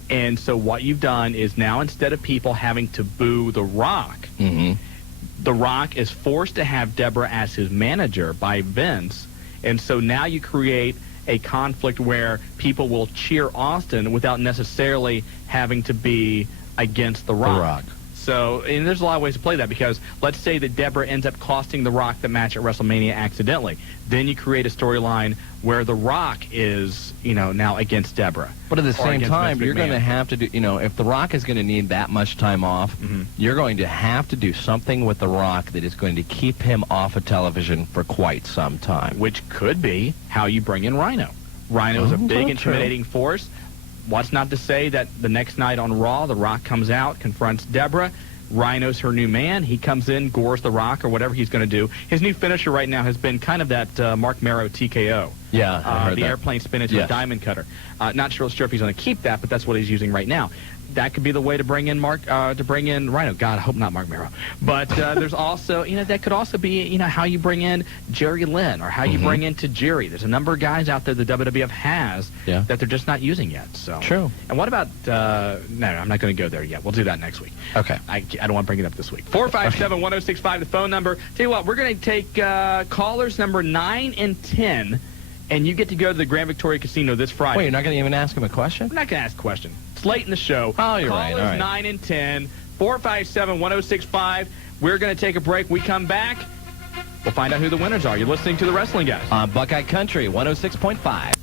And so what you've done is now instead of people having to boo The Rock, The Rock is forced to have Deborah as his manager by Vince. And so now you create a conflict where people will cheer Austin without necessarily having to be against The Rock. So, and there's a lot of ways to play that because let's say that Deborah ends up costing The Rock the match at WrestleMania accidentally. Then you create a storyline where The Rock is, now against Deborah. But at the same time, you're going to have to do, if The Rock is going to need that much time off, you're going to have to do something with The Rock that is going to keep him off of television for quite some time. Which could be how you bring in Rhino. Rhino is a big, intimidating force. What's not to say that the next night on Raw, The Rock comes out, confronts Deborah. Rhino's her new man. He comes in, gores The Rock, or whatever he's going to do. His new finisher right now has been kind of that Mark Marrow TKO. Yeah, I heard the that. airplane spin into a diamond cutter. Not sure if he's going to keep that, but that's what he's using right now. That could be the way to bring in Rhino. God, I hope not Mark Marrow. But there's also, that could also be, how you bring in Jerry Lynn or how you bring in Tajiri. There's a number of guys out there the WWF has that they're just not using yet. So true. And what about? No, I'm not going to go there yet. We'll do that next week. Okay. I don't want to bring it up this week. 457-1065, the phone number. Tell you what, we're going to take callers number 9 and 10. And you get to go to the Grand Victoria Casino this Friday. Wait, you're not going to even ask him a question? I'm not going to ask a question. It's late in the show. Oh, you're right. Callers All right. 9 and 10, 457-1065. We're going to take a break. We come back. We'll find out who the winners are. You're listening to the Wrestling Guys. On Buckeye Country, 106.5.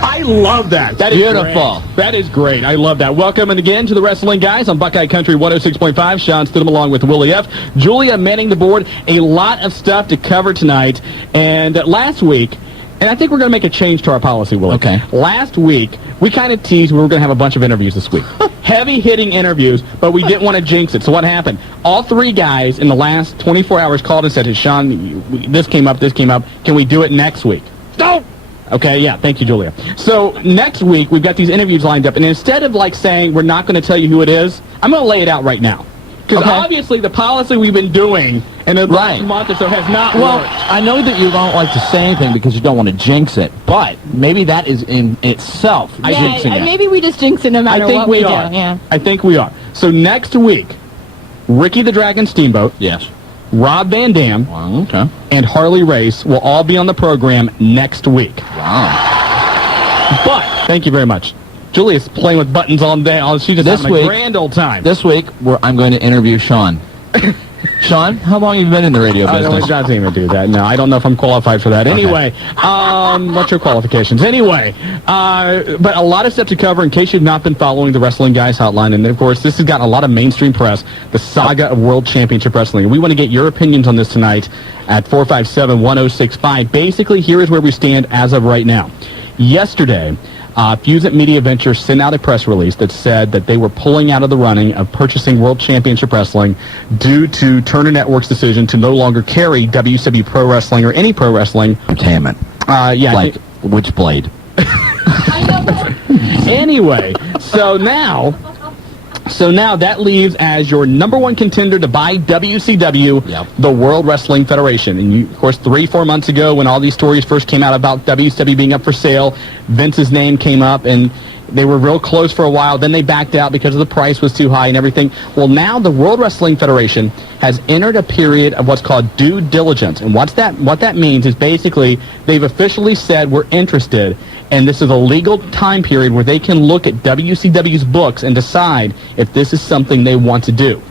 I love that. That is beautiful. Great. That is great. I love that. Welcome again to the Wrestling Guys on Buckeye Country 106.5. Shawn Stidham along with Willie F. Julia manning the board. A lot of stuff to cover tonight. And last week, and I think we're going to make a change to our policy, Willie. Okay. Last week, we kind of teased we were going to have a bunch of interviews this week. Heavy-hitting interviews, but we didn't want to jinx it. So what happened? All three guys in the last 24 hours called and said, hey, Shawn, this came up. Can we do it next week? No! Okay, yeah, thank you, Julia. So next week, we've got these interviews lined up, and instead of, saying we're not going to tell you who it is, I'm going to lay it out right now. Because obviously the policy we've been doing in the last month or so has not worked. I know that you don't like to say anything because you don't want to jinx it, but maybe that is in itself jinxing it. Maybe we just jinx it no matter what we do. Yeah. I think we are. So next week, Ricky the Dragon Steamboat, yes, Rob Van Dam, and Harley Race will all be on the program next week. Wow. But, thank you very much. Julia's playing with buttons all day. She's just having a grand old time. This week, I'm going to interview Shawn. Shawn, how long have you been in the radio business? I don't even do that. No, I don't know if I'm qualified for that. Anyway, what's your qualifications? Anyway, but a lot of stuff to cover in case you've not been following the Wrestling Guys hotline. And, of course, this has gotten a lot of mainstream press, the saga of World Championship Wrestling. And we want to get your opinions on this tonight at 457-1065. Basically, here is where we stand as of right now. Yesterday, Fusent Media Ventures sent out a press release that said that they were pulling out of the running of purchasing World Championship Wrestling due to Turner Network's decision to no longer carry WCW Pro Wrestling or any pro wrestling. Entertainment. Yeah. Which blade? Anyway, so now that leaves as your number one contender to buy WCW, the World Wrestling Federation. And, of course, 3-4 months ago when all these stories first came out about WCW being up for sale, Vince's name came up, and they were real close for a while. Then they backed out because the price was too high and everything. Well, now the World Wrestling Federation has entered a period of what's called due diligence. And what that means is basically they've officially said we're interested, and this is a legal time period where they can look at WCW's books and decide if this is something they want to do.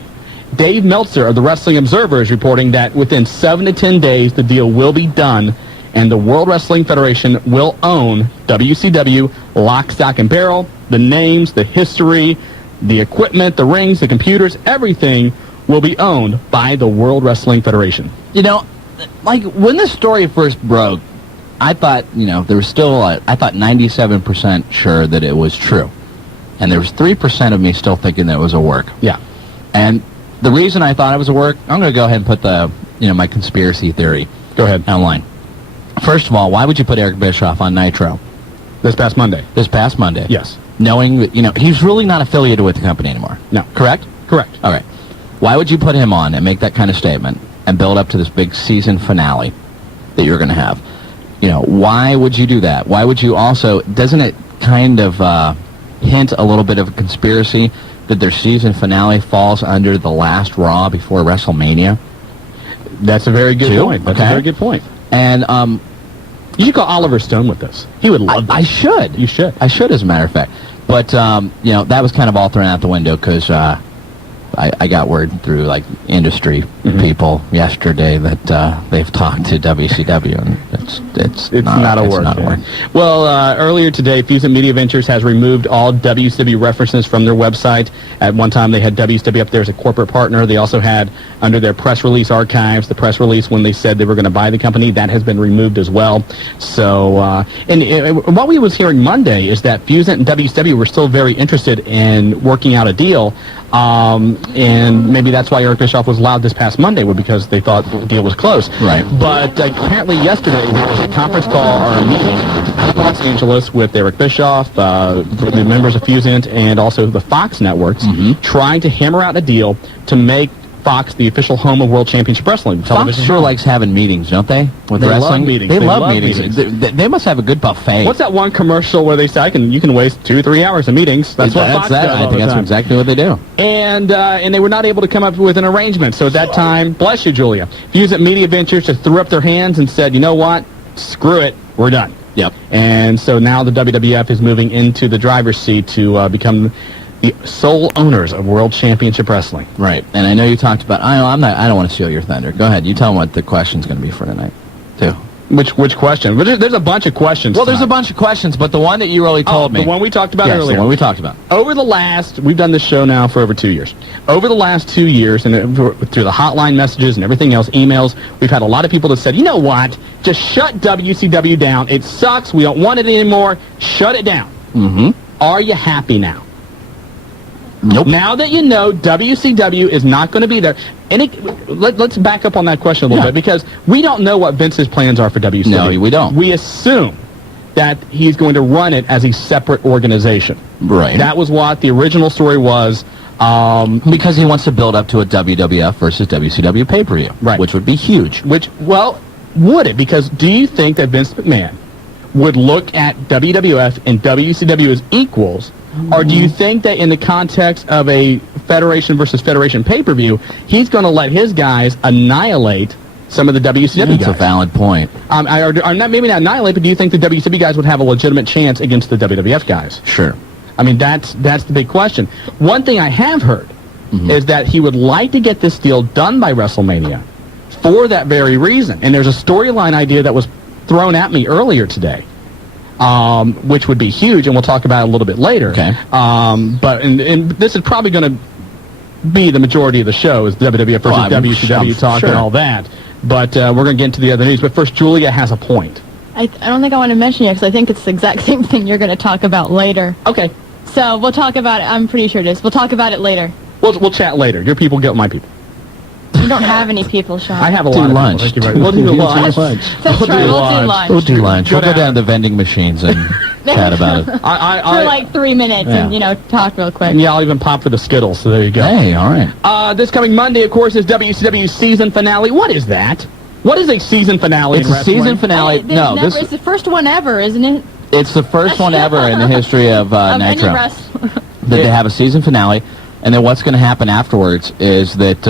Dave Meltzer of the Wrestling Observer is reporting that within 7 to 10 days the deal will be done, and the World Wrestling Federation will own WCW lock, stock, and barrel. The names, the history, the equipment, the rings, the computers, everything will be owned by the World Wrestling Federation. You know, like when this story first broke, I thought, there was still, I thought 97% sure that it was true. And there was 3% of me still thinking that it was a work. Yeah. And the reason I thought it was a work, I'm going to go ahead and put my conspiracy theory. Go ahead. Online. First of all, why would you put Eric Bischoff on Nitro? This past Monday. Yes. Knowing that, he's really not affiliated with the company anymore. No. Correct? Correct. All right. Why would you put him on and make that kind of statement and build up to this big season finale that you're going to have? Why would you do that? Why would you also, doesn't it kind of hint a little bit of a conspiracy that their season finale falls under the last Raw before WrestleMania? That's a very good point. That's a very good point. And you should call Oliver Stone with this. He would love this. I should. You should. I should, as a matter of fact. But, that was kind of all thrown out the window because I got word through, industry people yesterday that they've talked to WCW, and it's not a work. Well, earlier today, Fusion Media Ventures has removed all WCW references from their website. At one time, they had WCW up there as a corporate partner. They also had, under their press release archives, the press release when they said they were going to buy the company. That has been removed as well. So, and what we was hearing Monday is that Fusion and WCW were still very interested in working out a deal. And maybe that's why Eric Bischoff was allowed this past Monday, because they thought the deal was closed. Right. But apparently yesterday there was a conference call or a meeting in Los Angeles with Eric Bischoff, the members of Fusant, and also the Fox networks, trying to hammer out a deal to make Fox the official home of World Championship Wrestling. Fox sure likes having meetings, don't they? With they wrestling? Love meetings. They love meetings. They must have a good buffet. What's that one commercial where they say you can waste 2-3 hours of meetings? That's what Fox does. I think that's exactly what they do. And they were not able to come up with an arrangement. So at that time, bless you, Julia, Fusant Media Ventures just threw up their hands and said, you know what? Screw it. We're done. Yep. And so now the WWF is moving into the driver's seat to become the sole owners of World Championship Wrestling. Right. And I know you talked about, I don't want to steal your thunder. Go ahead. You tell them what the question's going to be for tonight, too. Which question? There's a bunch of questions. Well, there's a bunch of questions, but the one that you really told me. The one we talked about earlier. The one we talked about. We've done this show now for over 2 years. Over the last 2 years, and through the hotline messages and everything else, emails, we've had a lot of people that said, you know what? Just shut WCW down. It sucks. We don't want it anymore. Shut it down. Mm-hmm. Are you happy now? Nope. Now that you know WCW is not going to be there, and let's back up on that question a little bit, because we don't know what Vince's plans are for WCW. No, we don't. We assume that he's going to run it as a separate organization. Right. That was what the original story was. Because he wants to build up to a WWF versus WCW pay-per-view, right? Which would be huge. Would it? Because do you think that Vince McMahon would look at WWF and WCW as equals? Or do you think that in the context of a Federation versus Federation pay-per-view, he's going to let his guys annihilate some of the WCW guys? That's a valid point. Maybe not annihilate, but do you think the WCW guys would have a legitimate chance against the WWF guys? Sure. I mean, that's the big question. One thing I have heard is that he would like to get this deal done by WrestleMania for that very reason. And there's a storyline idea that was thrown at me earlier today. Which would be huge, and we'll talk about it a little bit later. Okay. But this is probably going to be the majority of the show, is WWF versus WCW talk and all that. But we're going to get into the other news. But first, Julia has a point. I don't think I want to mention it because I think it's the exact same thing you're going to talk about later. Okay. So we'll talk about it. I'm pretty sure it is. We'll talk about it later. We'll chat later. Your people get my people. You don't have any people, Shawn. I have a lot of people. Thank you very much. We'll do lunch. That's right. We'll do lunch. We'll do lunch. We'll go down to the vending machines and chat about it. For like 3 minutes and, talk real quick. Yeah, I'll even pop for the Skittles, so there you go. Hey, all right. This coming Monday, of course, is WCW season finale. What is that? What is a season finale? It's a season finale. It's the first one ever, isn't it? It's the first one ever in the history of Nitro that they have a season finale. And then what's going to happen afterwards is that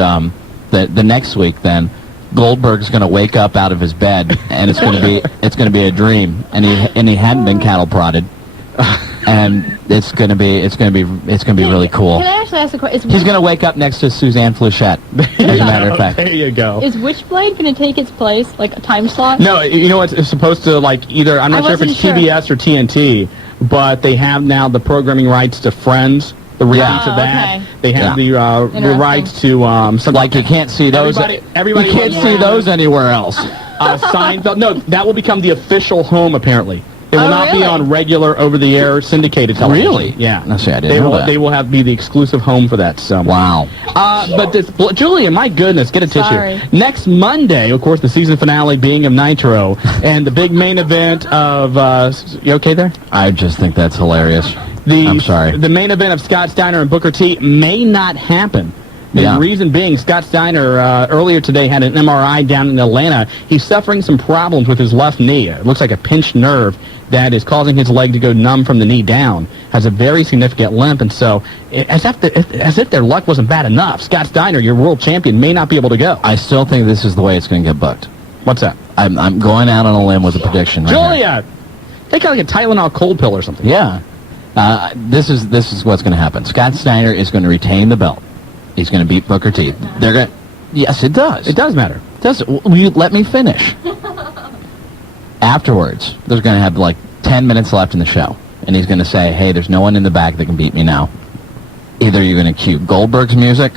the next week, then Goldberg's going to wake up out of his bed, and it's going to be a dream, and he hadn't been cattle prodded. And it's gonna be really cool. Can I actually ask a question? He's gonna wake up next to Suzanne Flechette. As a matter of fact. There you go. Is Witchblade going to take its place, like a time slot? No, you know what? It's supposed to, like, either, I'm not sure if it's TBS or TNT, but they have now the programming rights to Friends, the repeats of that. Okay. They have the rights to something like you can't see those. Everybody you can't see those anywhere else. Seinfeld. No, that will become the official home, apparently. It will not be on regular over-the-air syndicated television. Really? Yeah. No, see, I didn't know that. They will be the exclusive home for that. So. Wow. But Julia, my goodness, get a tissue. Next Monday, of course, the season finale being of Nitro, and the big main event of. You okay there? I just think that's hilarious. I'm sorry. The main event of Scott Steiner and Booker T may not happen. The reason being, Scott Steiner earlier today had an MRI down in Atlanta. He's suffering some problems with his left knee. It looks like a pinched nerve that is causing his leg to go numb from the knee down. Has a very significant limp, and so as if their luck wasn't bad enough, Scott Steiner, your world champion, may not be able to go. I still think this is the way it's going to get booked. What's that? I'm going out on a limb with a prediction. Julia, take out like a Tylenol cold pill or something. Yeah. This is what's going to happen. Scott Steiner is going to retain the belt. He's going to beat Booker T. They're going. Yes, it does. It does matter. It does. Will you let me finish? Afterwards, there's going to have like 10 minutes left in the show, and he's going to say, "Hey, there's no one in the back that can beat me now. Either you're going to cue Goldberg's music,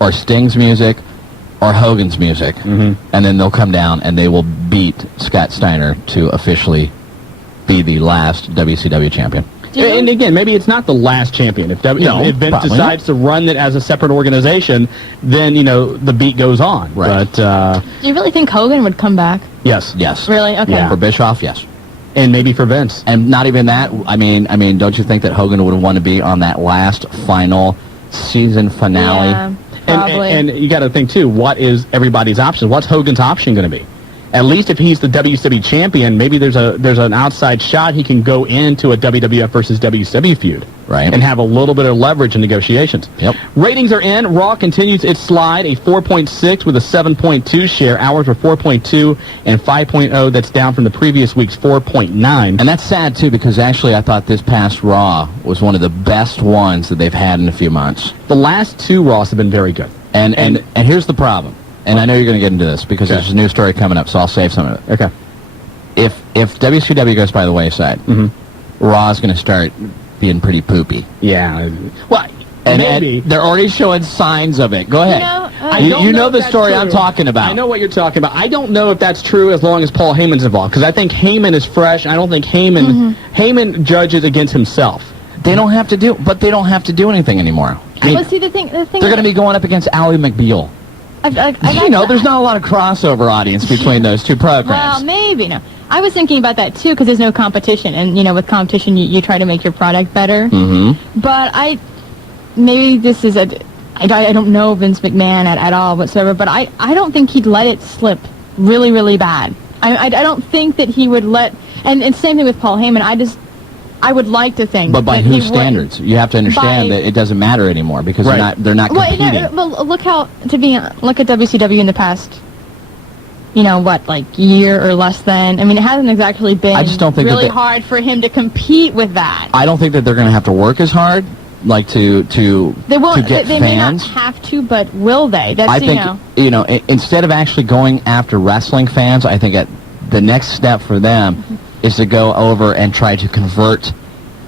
or Sting's music, or Hogan's music, and then they'll come down and they will beat Scott Steiner to officially be the last WCW champion." And again, maybe it's not the last champion. If Vince decides to run it as a separate organization, then, the beat goes on. Right. But, do you really think Hogan would come back? Yes. Yes. Really? Okay. Yeah. For Bischoff, yes. And maybe for Vince. And not even that. I mean, don't you think that Hogan would want to be on that last final season finale? Yeah, probably. And you got to think, too, what is everybody's option? What's Hogan's option going to be? At least if he's the WCW champion, maybe there's an outside shot he can go into a WWF versus WCW feud, right, and have a little bit of leverage in negotiations. Yep. Ratings are in. Raw continues its slide, a 4.6 with a 7.2 share. Hours were 4.2 and 5.0. That's down from the previous week's 4.9. And that's sad too, because actually I thought this past Raw was one of the best ones that they've had in a few months. The last two Raws have been very good. And here's the problem. And I know you're going to get into this because there's a new story coming up, so I'll save some of it. Okay. If WCW goes by the wayside, Raw is going to start being pretty poopy. Yeah. Well, maybe. And they're already showing signs of it. Go ahead. You know the story I'm talking about. I know what you're talking about. I don't know if that's true as long as Paul Heyman's involved, because I think Heyman is fresh. I don't think Heyman judges against himself. They don't have to do anything anymore. Well, see, the thing they're going to be going up against Ally McBeal. There's not a lot of crossover audience between those two programs. Well, maybe. No. I was thinking about that, too, because there's no competition. And, with competition, you try to make your product better. But maybe this is I don't know Vince McMahon at all whatsoever, but I don't think he'd let it slip really, really bad. I don't think that he would let, and same thing with Paul Heyman, I would like to think. But by whose standards? You have to understand that it doesn't matter anymore because they're not competing. Well, look at WCW in the past, year or less than. I mean, it hasn't exactly been really hard for him to compete with that. I don't think that they're going to have to work as hard, to they won't, get they fans. May not have to, but will they? That's, I think, instead of actually going after wrestling fans, I think the next step for them is to go over and try to convert,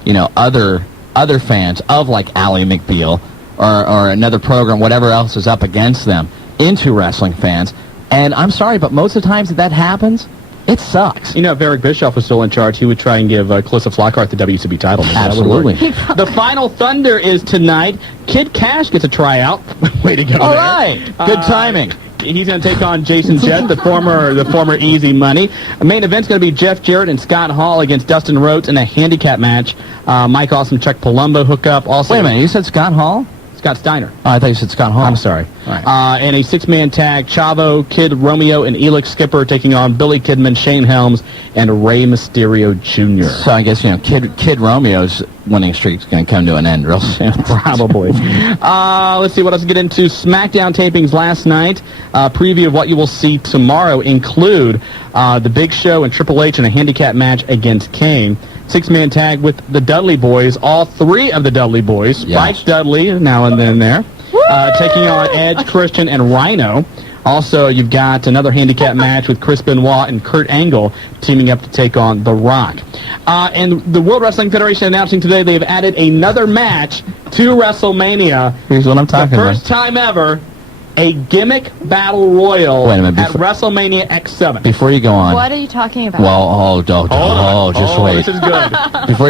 other fans of like Ally McBeal or another program, whatever else is up against them, into wrestling fans. And I'm sorry, but most of the times that happens, it sucks. If Eric Bischoff was still in charge, he would try and give Calissa Flockhart the WCW title. Absolutely. The Final Thunder is tonight. Kid Cash gets a tryout. Way to go. All right. Good timing. He's going to take on Jason Jett, the former Easy Money. The main event's going to be Jeff Jarrett and Scott Hall against Dustin Rhodes in a handicap match. Mike Awesome, Chuck Palumbo hook up. Also, wait a minute, you said Scott Hall? Scott Steiner. Oh, I thought you said Scott Hall. I'm sorry. All right. And a six-man tag, Chavo, Kid Romeo, and Elix Skipper taking on Billy Kidman, Shane Helms, and Rey Mysterio Jr. So I guess, Kid Romeo's winning streak is going to come to an end real soon. Probably. Let's see what else to get into. SmackDown tapings last night. Preview of what you will see tomorrow include The Big Show and Triple H in a handicap match against Kane. six-man tag with the Dudley Boys. All three of the Dudley Boys. Yes. Spike Dudley now and then there. Taking on Edge, Christian, and Rhino. Also, you've got another handicap match with Chris Benoit and Kurt Angle teaming up to take on The Rock. And the World Wrestling Federation announcing today they've added another match to WrestleMania. Here's what I'm talking The first time ever, a gimmick battle royal Wait a minute, at WrestleMania X7. Before you go on. What are you talking about? Well, just wait. This is good. Before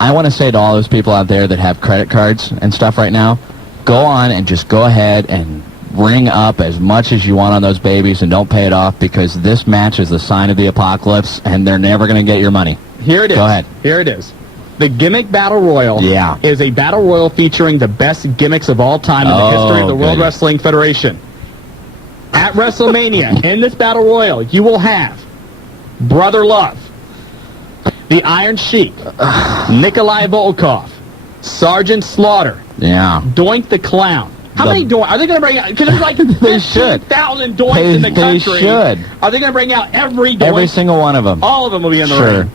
I want to say to all those people out there that have credit cards and stuff right now, go on and just go ahead and ring up as much as you want on those babies and don't pay it off, because this match is the sign of the apocalypse and they're never going to get your money. Here it is. Go ahead. Here it is. The Gimmick Battle Royal is a battle royal featuring the best gimmicks of all time in the history of the World Wrestling Federation. At WrestleMania, in this battle royal, you will have Brother Love, the Iron Sheik, Nikolai Volkov, Sergeant Slaughter, Doink the Clown. How many Doink? Are they going to bring out? Because there's like 15,000 Doinks in the country. They should. Are they going to bring out every Doink? Every single one of them. All of them will be in the ring.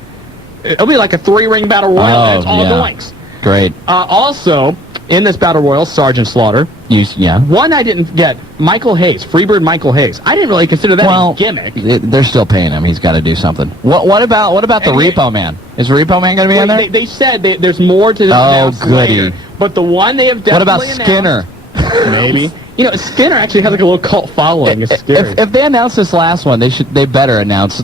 It'll be like a 3-ring battle royal. It's all Doinks. Great. Also, in this battle royal, Sergeant Slaughter. One I didn't get, Michael Hayes, Freebird Michael Hayes. I didn't really consider that a gimmick. They're still paying him. He's got to do something. What about the Repo Man? Is Repo Man going to be in there? They said there's more to announce later. But the one they have definitely announced. What about Skinner? Maybe. Skinner actually has like a little cult following. It's scary. If they announce this last one, they better announce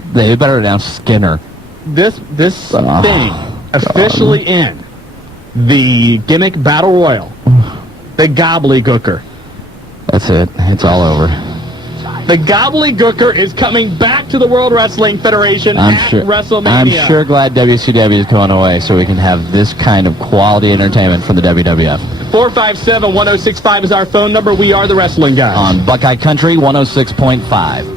Skinner. This thing officially in the Gimmick Battle Royal, the Gobbledygooker. That's it. It's all over. The Gobbledygooker is coming back to the World Wrestling Federation at WrestleMania. I'm sure glad WCW is going away so we can have this kind of quality entertainment from the WWF. 457-1065 is our phone number. We are the Wrestling Guys. On Buckeye Country 106.5.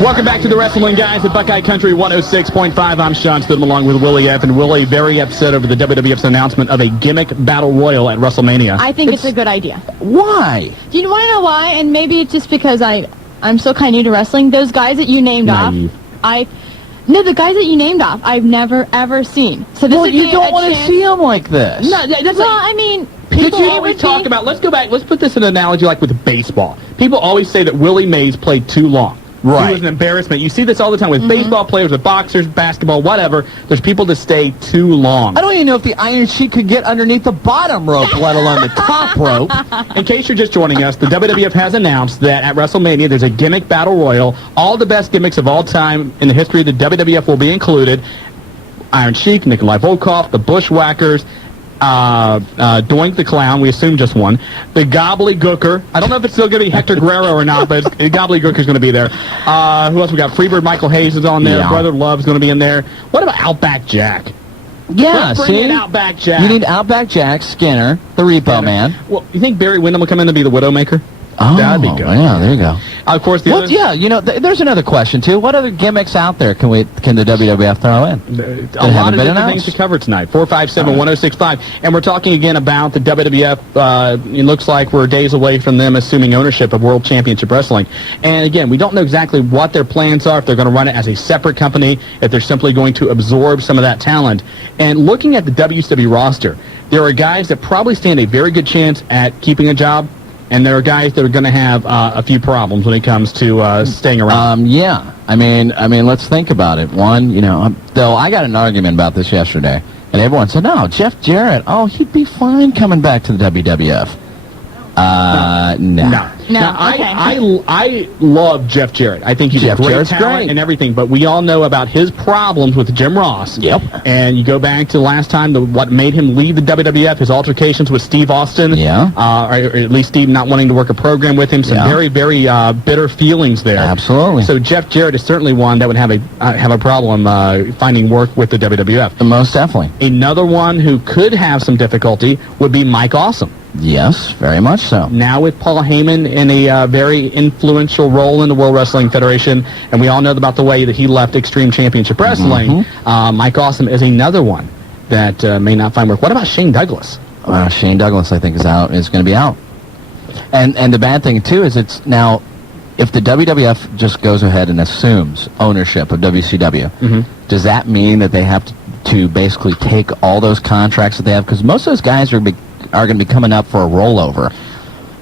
Welcome back to the Wrestling Guys at Buckeye Country 106.5. I'm Shawn Stidham along with Willie F. And Willie, very upset over the WWF's announcement of a Gimmick Battle Royal at WrestleMania. I think it's a good idea. Why? Do you want to know why? And maybe it's just because I'm still kind of new to wrestling. Those guys that you named off, the guys that you named off, I've never, ever seen. So this you don't want to see them like this. No, I mean... People always talk about, let's put this in an analogy like with baseball. People always say that Willie Mays played too long. Right. He was an embarrassment. You see this all the time with baseball players, with boxers, basketball, whatever. There's people that stay too long. I don't even know if the Iron Sheik could get underneath the bottom rope, let alone the top rope. In case you're just joining us, the WWF has announced that at WrestleMania there's a Gimmick Battle Royal. All the best gimmicks of all time in the history of the WWF will be included. Iron Sheik, Nikolai Volkov, the Bushwhackers, Doink the Clown, we assume just one. The Gobbledygooker. I don't know if it's still going to be Hector Guerrero or not, but Gobbledygooker's going to be there. Who else we got? Freebird Michael Hayes is on there. Yeah. Brother Love's going to be in there. What about Outback Jack? Yeah, Let's bring in Outback Jack. You need Outback Jack, Skinner, the Repo Man. Well, you think Barry Windham will come in to be the Widowmaker? Oh, that'd be good. Yeah, there you go. Of course, there's another question too. What other gimmicks out there can the WWF throw in? A lot of different things to cover tonight. 457-1065, and we're talking again about the WWF. It looks like we're days away from them assuming ownership of World Championship Wrestling. And again, we don't know exactly what their plans are. If they're going to run it as a separate company, if they're simply going to absorb some of that talent. And looking at the WCW roster, there are guys that probably stand a very good chance at keeping a job. And there are guys that are going to have a few problems when it comes to staying around. Yeah. I mean, let's think about it. One, though I got an argument about this yesterday, and everyone said, no, Jeff Jarrett, he'd be fine coming back to the WWF. No. Now, I love Jeff Jarrett. I think he's a great talent and everything, but we all know about his problems with Jim Ross. Yep. And you go back to the last time, what made him leave the WWF, his altercations with Steve Austin. Yeah. Or at least Steve not wanting to work a program with him. Some very, very bitter feelings there. Absolutely. So Jeff Jarrett is certainly one that would have a problem finding work with the WWF. Most definitely. Another one who could have some difficulty would be Mike Awesome. Yes, very much so. Now with Paul Heyman in a very influential role in the World Wrestling Federation, and we all know about the way that he left Extreme Championship Wrestling, Mike Awesome is another one that may not find work. What about Shane Douglas? Shane Douglas, I think, is going to be out. And the bad thing, too, is it's now if the WWF just goes ahead and assumes ownership of WCW, does that mean that they have to basically take all those contracts that they have? Because most of those guys are going to be coming up for a rollover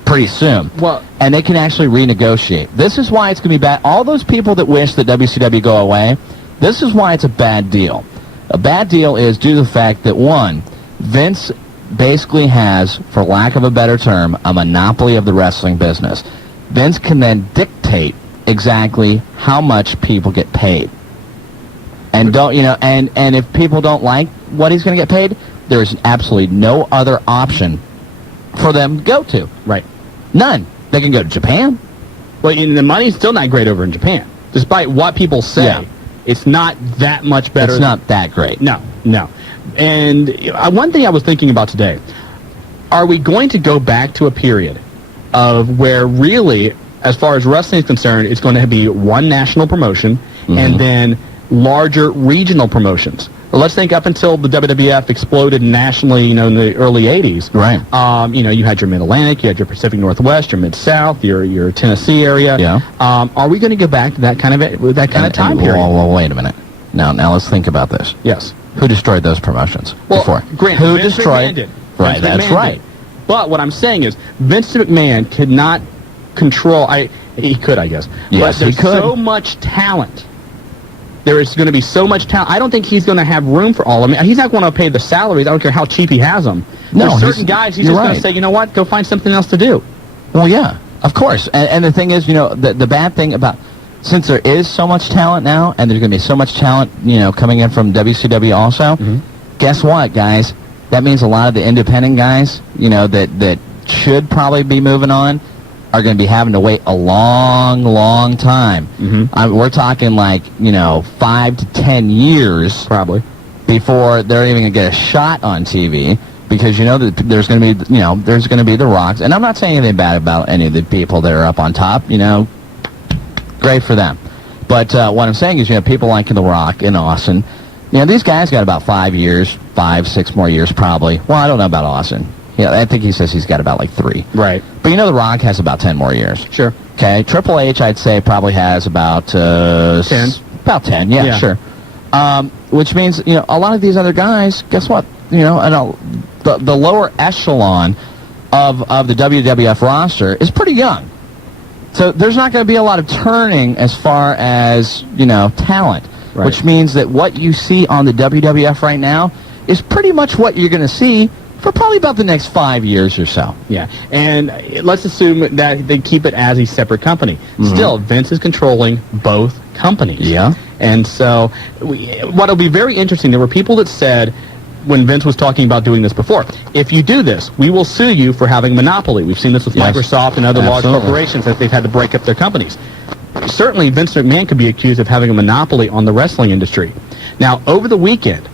pretty soon. Well, and they can actually renegotiate. This is why it's going to be bad. All those people that wish that WCW go away, this is why it's a bad deal. A bad deal is due to the fact that, one, Vince basically has, for lack of a better term, a monopoly of the wrestling business. Vince can then dictate exactly how much people get paid. And and if people don't like what he's going to get paid, there's absolutely no other option for them to go to. Right. None. They can go to Japan. Well, and the money's still not great over in Japan. Despite what people say, it's not that much better. It's not that great. No. And one thing I was thinking about today, are we going to go back to a period of where really, as far as wrestling is concerned, it's going to be one national promotion and then larger regional promotions? Well, let's think up until the WWF exploded nationally, in the early 80s. Right. You had your Mid-Atlantic, you had your Pacific Northwest, your Mid-South, your Tennessee area. Yeah. Are we going to go back to that kind of time period? Well, wait a minute. Now let's think about this. Yes. Who destroyed those promotions before? Who destroyed? Did. Right, that's right. But what I'm saying is, Vince McMahon could not control. He could, I guess. Yes, but there's he could. so much talent. There is going to be so much talent. I don't think he's going to have room for all of them. He's not going to pay the salaries. I don't care how cheap he has them. No, there's certain guys he's just going to say, you know what, go find something else to do. Well, yeah, of course. And the thing is, the bad thing about, since there is so much talent now, and there's going to be so much talent, coming in from WCW also, guess what, guys? That means a lot of the independent guys, that should probably be moving on, are going to be having to wait a long, long time. We're talking 5 to 10 years probably before they're even going to get a shot on TV, because that there's going to be there's going to be the Rocks, and I'm not saying anything bad about any of the people that are up on top. Great for them, but what I'm saying is people like The Rock and Austin. These guys got about 5, 6 more years probably. Well, I don't know about Austin. I think he says he's got about 3. Right. But The Rock has about 10 more years. Sure. Okay. Triple H, I'd say, probably has about 10. About 10. Yeah. Sure. Which means a lot of these other guys. Guess what? The lower echelon of the WWF roster is pretty young. So there's not going to be a lot of turning as far as talent. Right. Which means that what you see on the WWF right now is pretty much what you're going to see for probably about the next 5 years or so. Yeah, and let's assume that they keep it as a separate company. Still, Vince is controlling both companies. Yeah. And so what'll be very interesting, there were people that said, when Vince was talking about doing this before, if you do this, we will sue you for having monopoly. We've seen this with Microsoft and other large corporations that they've had to break up their companies. Certainly, Vince McMahon could be accused of having a monopoly on the wrestling industry. Now, over the weekend,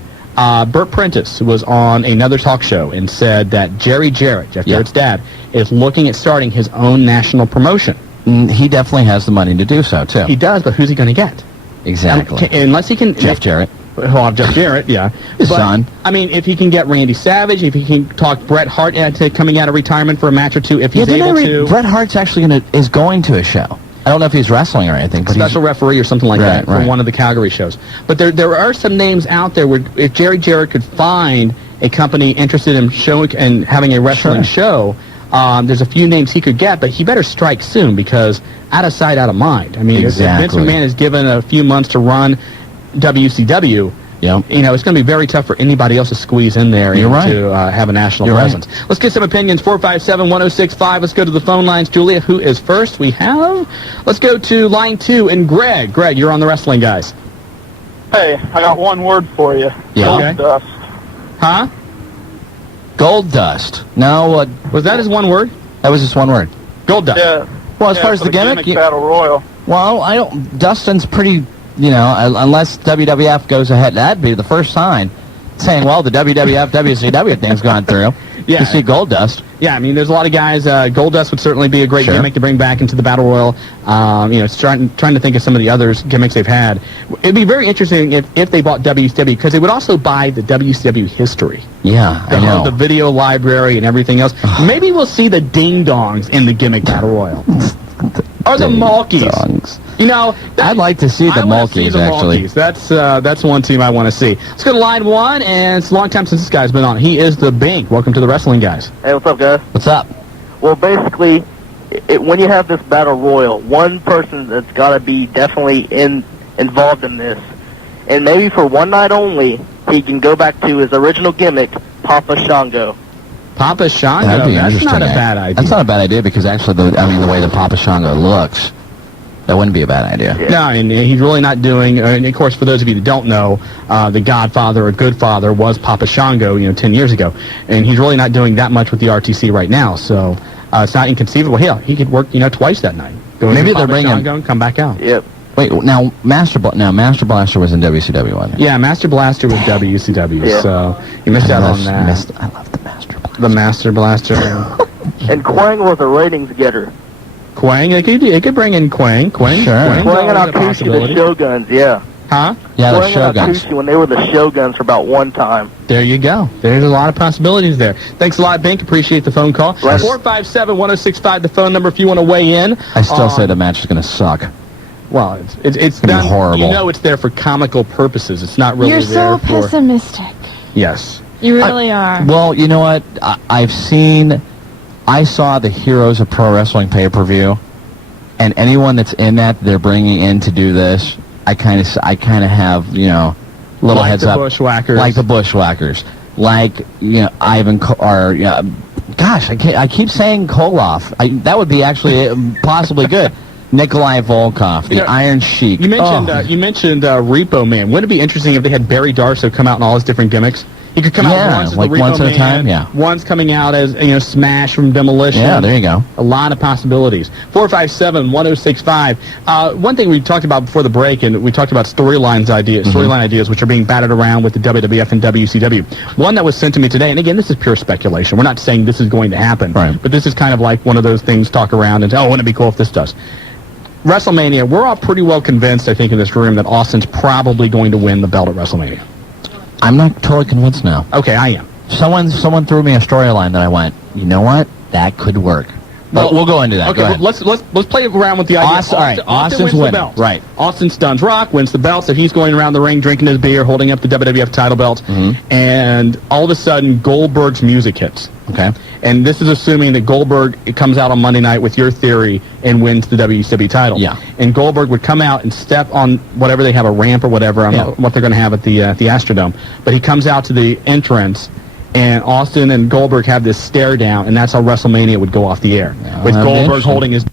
Burt Prentice was on another talk show and said that Jerry Jarrett, Jeff Jarrett's dad, is looking at starting his own national promotion. He definitely has the money to do so, too. He does, but who's he going to get? Exactly. Unless he can... Jeff Jarrett. Well, Jeff Jarrett, yeah. His son. I mean, if he can get Randy Savage, if he can talk Bret Hart into coming out of retirement for a match or two, if he's able to... Bret Hart's actually is going to a show. I don't know if he's wrestling or anything. But special referee or something like that for one of the Calgary shows. But there are some names out there where if Jerry Jarrett could find a company interested in showing and having a wrestling show, there's a few names he could get, but he better strike soon because out of sight, out of mind. I mean, if Vince McMahon is given a few months to run WCW, it's going to be very tough for anybody else to squeeze in there to have a national presence. Let's get some opinions. 457-1065. Let's go to the phone lines. Julia, who is first? Let's go to line 2 and Greg. Greg, you're on the Wrestling Guys. Hey, I got one word for you. Yeah. Gold dust. Huh? Gold dust. No, was that his one word? That was just one word. Gold dust. Yeah. Well, as far as the gimmick, Battle Royal. Well, I don't. Dustin's pretty. Unless WWF goes ahead, that'd be the first sign saying, well, the WWF, WCW thing's gone through. You see Goldust. Yeah, I mean, there's a lot of guys. Goldust would certainly be a great gimmick to bring back into the Battle Royal. It's trying to think of some of the other gimmicks they've had. It'd be very interesting if they bought WCW, because they would also buy the WCW history. Yeah, I know. The video library and everything else. Maybe we'll see the ding-dongs in the gimmick Battle Royal. Or the Malkies. Dogs. You know, I'd like to see the Malkies, actually. That's one team I want to see. Let's go to line one, and it's a long time since this guy's been on. He is the Bink. Welcome to the Wrestling Guys. Hey, what's up, guys? What's up? Well, basically, when you have this battle royal, one person that's got to be definitely involved in this, and maybe for one night only, he can go back to his original gimmick, Papa Shango. Papa Shango? That'd be That's interesting. not a bad idea. That's not a bad idea because actually, the way the Papa Shango looks, that wouldn't be a bad idea. Yeah. No, and he's really not doing. And of course, for those of you that don't know, the Godfather or Good Father was Papa Shango, 10 years ago, and he's really not doing that much with the RTC right now. So it's not inconceivable. Hell, he could work, twice that night. Maybe they're bringing Shango and come back out. Yep. Wait, now Master Blaster was in WCW, wasn't he? Yeah, Master Blaster was WCW. Yeah. So you missed out on that. I love the Master Blaster. The Master Blaster. And Quang was a ratings getter. Quang, it could bring in Quang. Quang, Sure. Quang's Quang and always a Akushi, the possibility. Shoguns, yeah. Huh? Yeah, the Quang and Shoguns. Akushi when they were the Shoguns for about one time. There you go. There's a lot of possibilities there. Thanks a lot, Bink. Appreciate the phone call. Right. 457-1065, the phone number if you want to weigh in. I still say the match is going to suck. Well, it's gonna done, be horrible. It's there for comical purposes. It's not really You're there so for... pessimistic. Yes. You really are. Well, you know what? I saw the Heroes of Pro Wrestling pay-per-view, and anyone that's in that they're bringing in to do this, I kind of have, little Like heads the up. Bushwhackers. Like the Bushwhackers. Like, Ivan, gosh, I keep saying Koloff. That would be actually possibly good. Nikolai Volkov, the Iron Sheik. You mentioned Repo Man. Wouldn't it be interesting if they had Barry Darso come out in all his different gimmicks? He could come out once as like the Repo once at Man, a time, yeah. Once coming out as Smash from Demolition. Yeah, there you go. A lot of possibilities. 457-1065. One thing we talked about before the break, and we talked about storyline ideas, which are being batted around with the WWF and WCW. One that was sent to me today, and again, this is pure speculation. We're not saying this is going to happen, right. But this is kind of like one of those things talk around and wouldn't it be cool if this does? WrestleMania, we're all pretty well convinced, I think, in this room that Austin's probably going to win the belt at WrestleMania. I'm not totally convinced now. Okay, I am. Someone threw me a storyline that I went, you know what? That could work. But we'll go into that. Okay, go ahead. let's play around with the idea. Austin wins the belt. Right. Austin stuns Rock, wins the belt, so he's going around the ring drinking his beer, holding up the WWF title belt, and all of a sudden Goldberg's music hits. Okay. And this is assuming that Goldberg comes out on Monday night with your theory and wins the WCW title. Yeah. And Goldberg would come out and step on whatever they have, a ramp or whatever, I don't know what they're going to have at the Astrodome. But he comes out to the entrance, and Austin and Goldberg have this stare down, and that's how WrestleMania would go off the air. With Goldberg holding his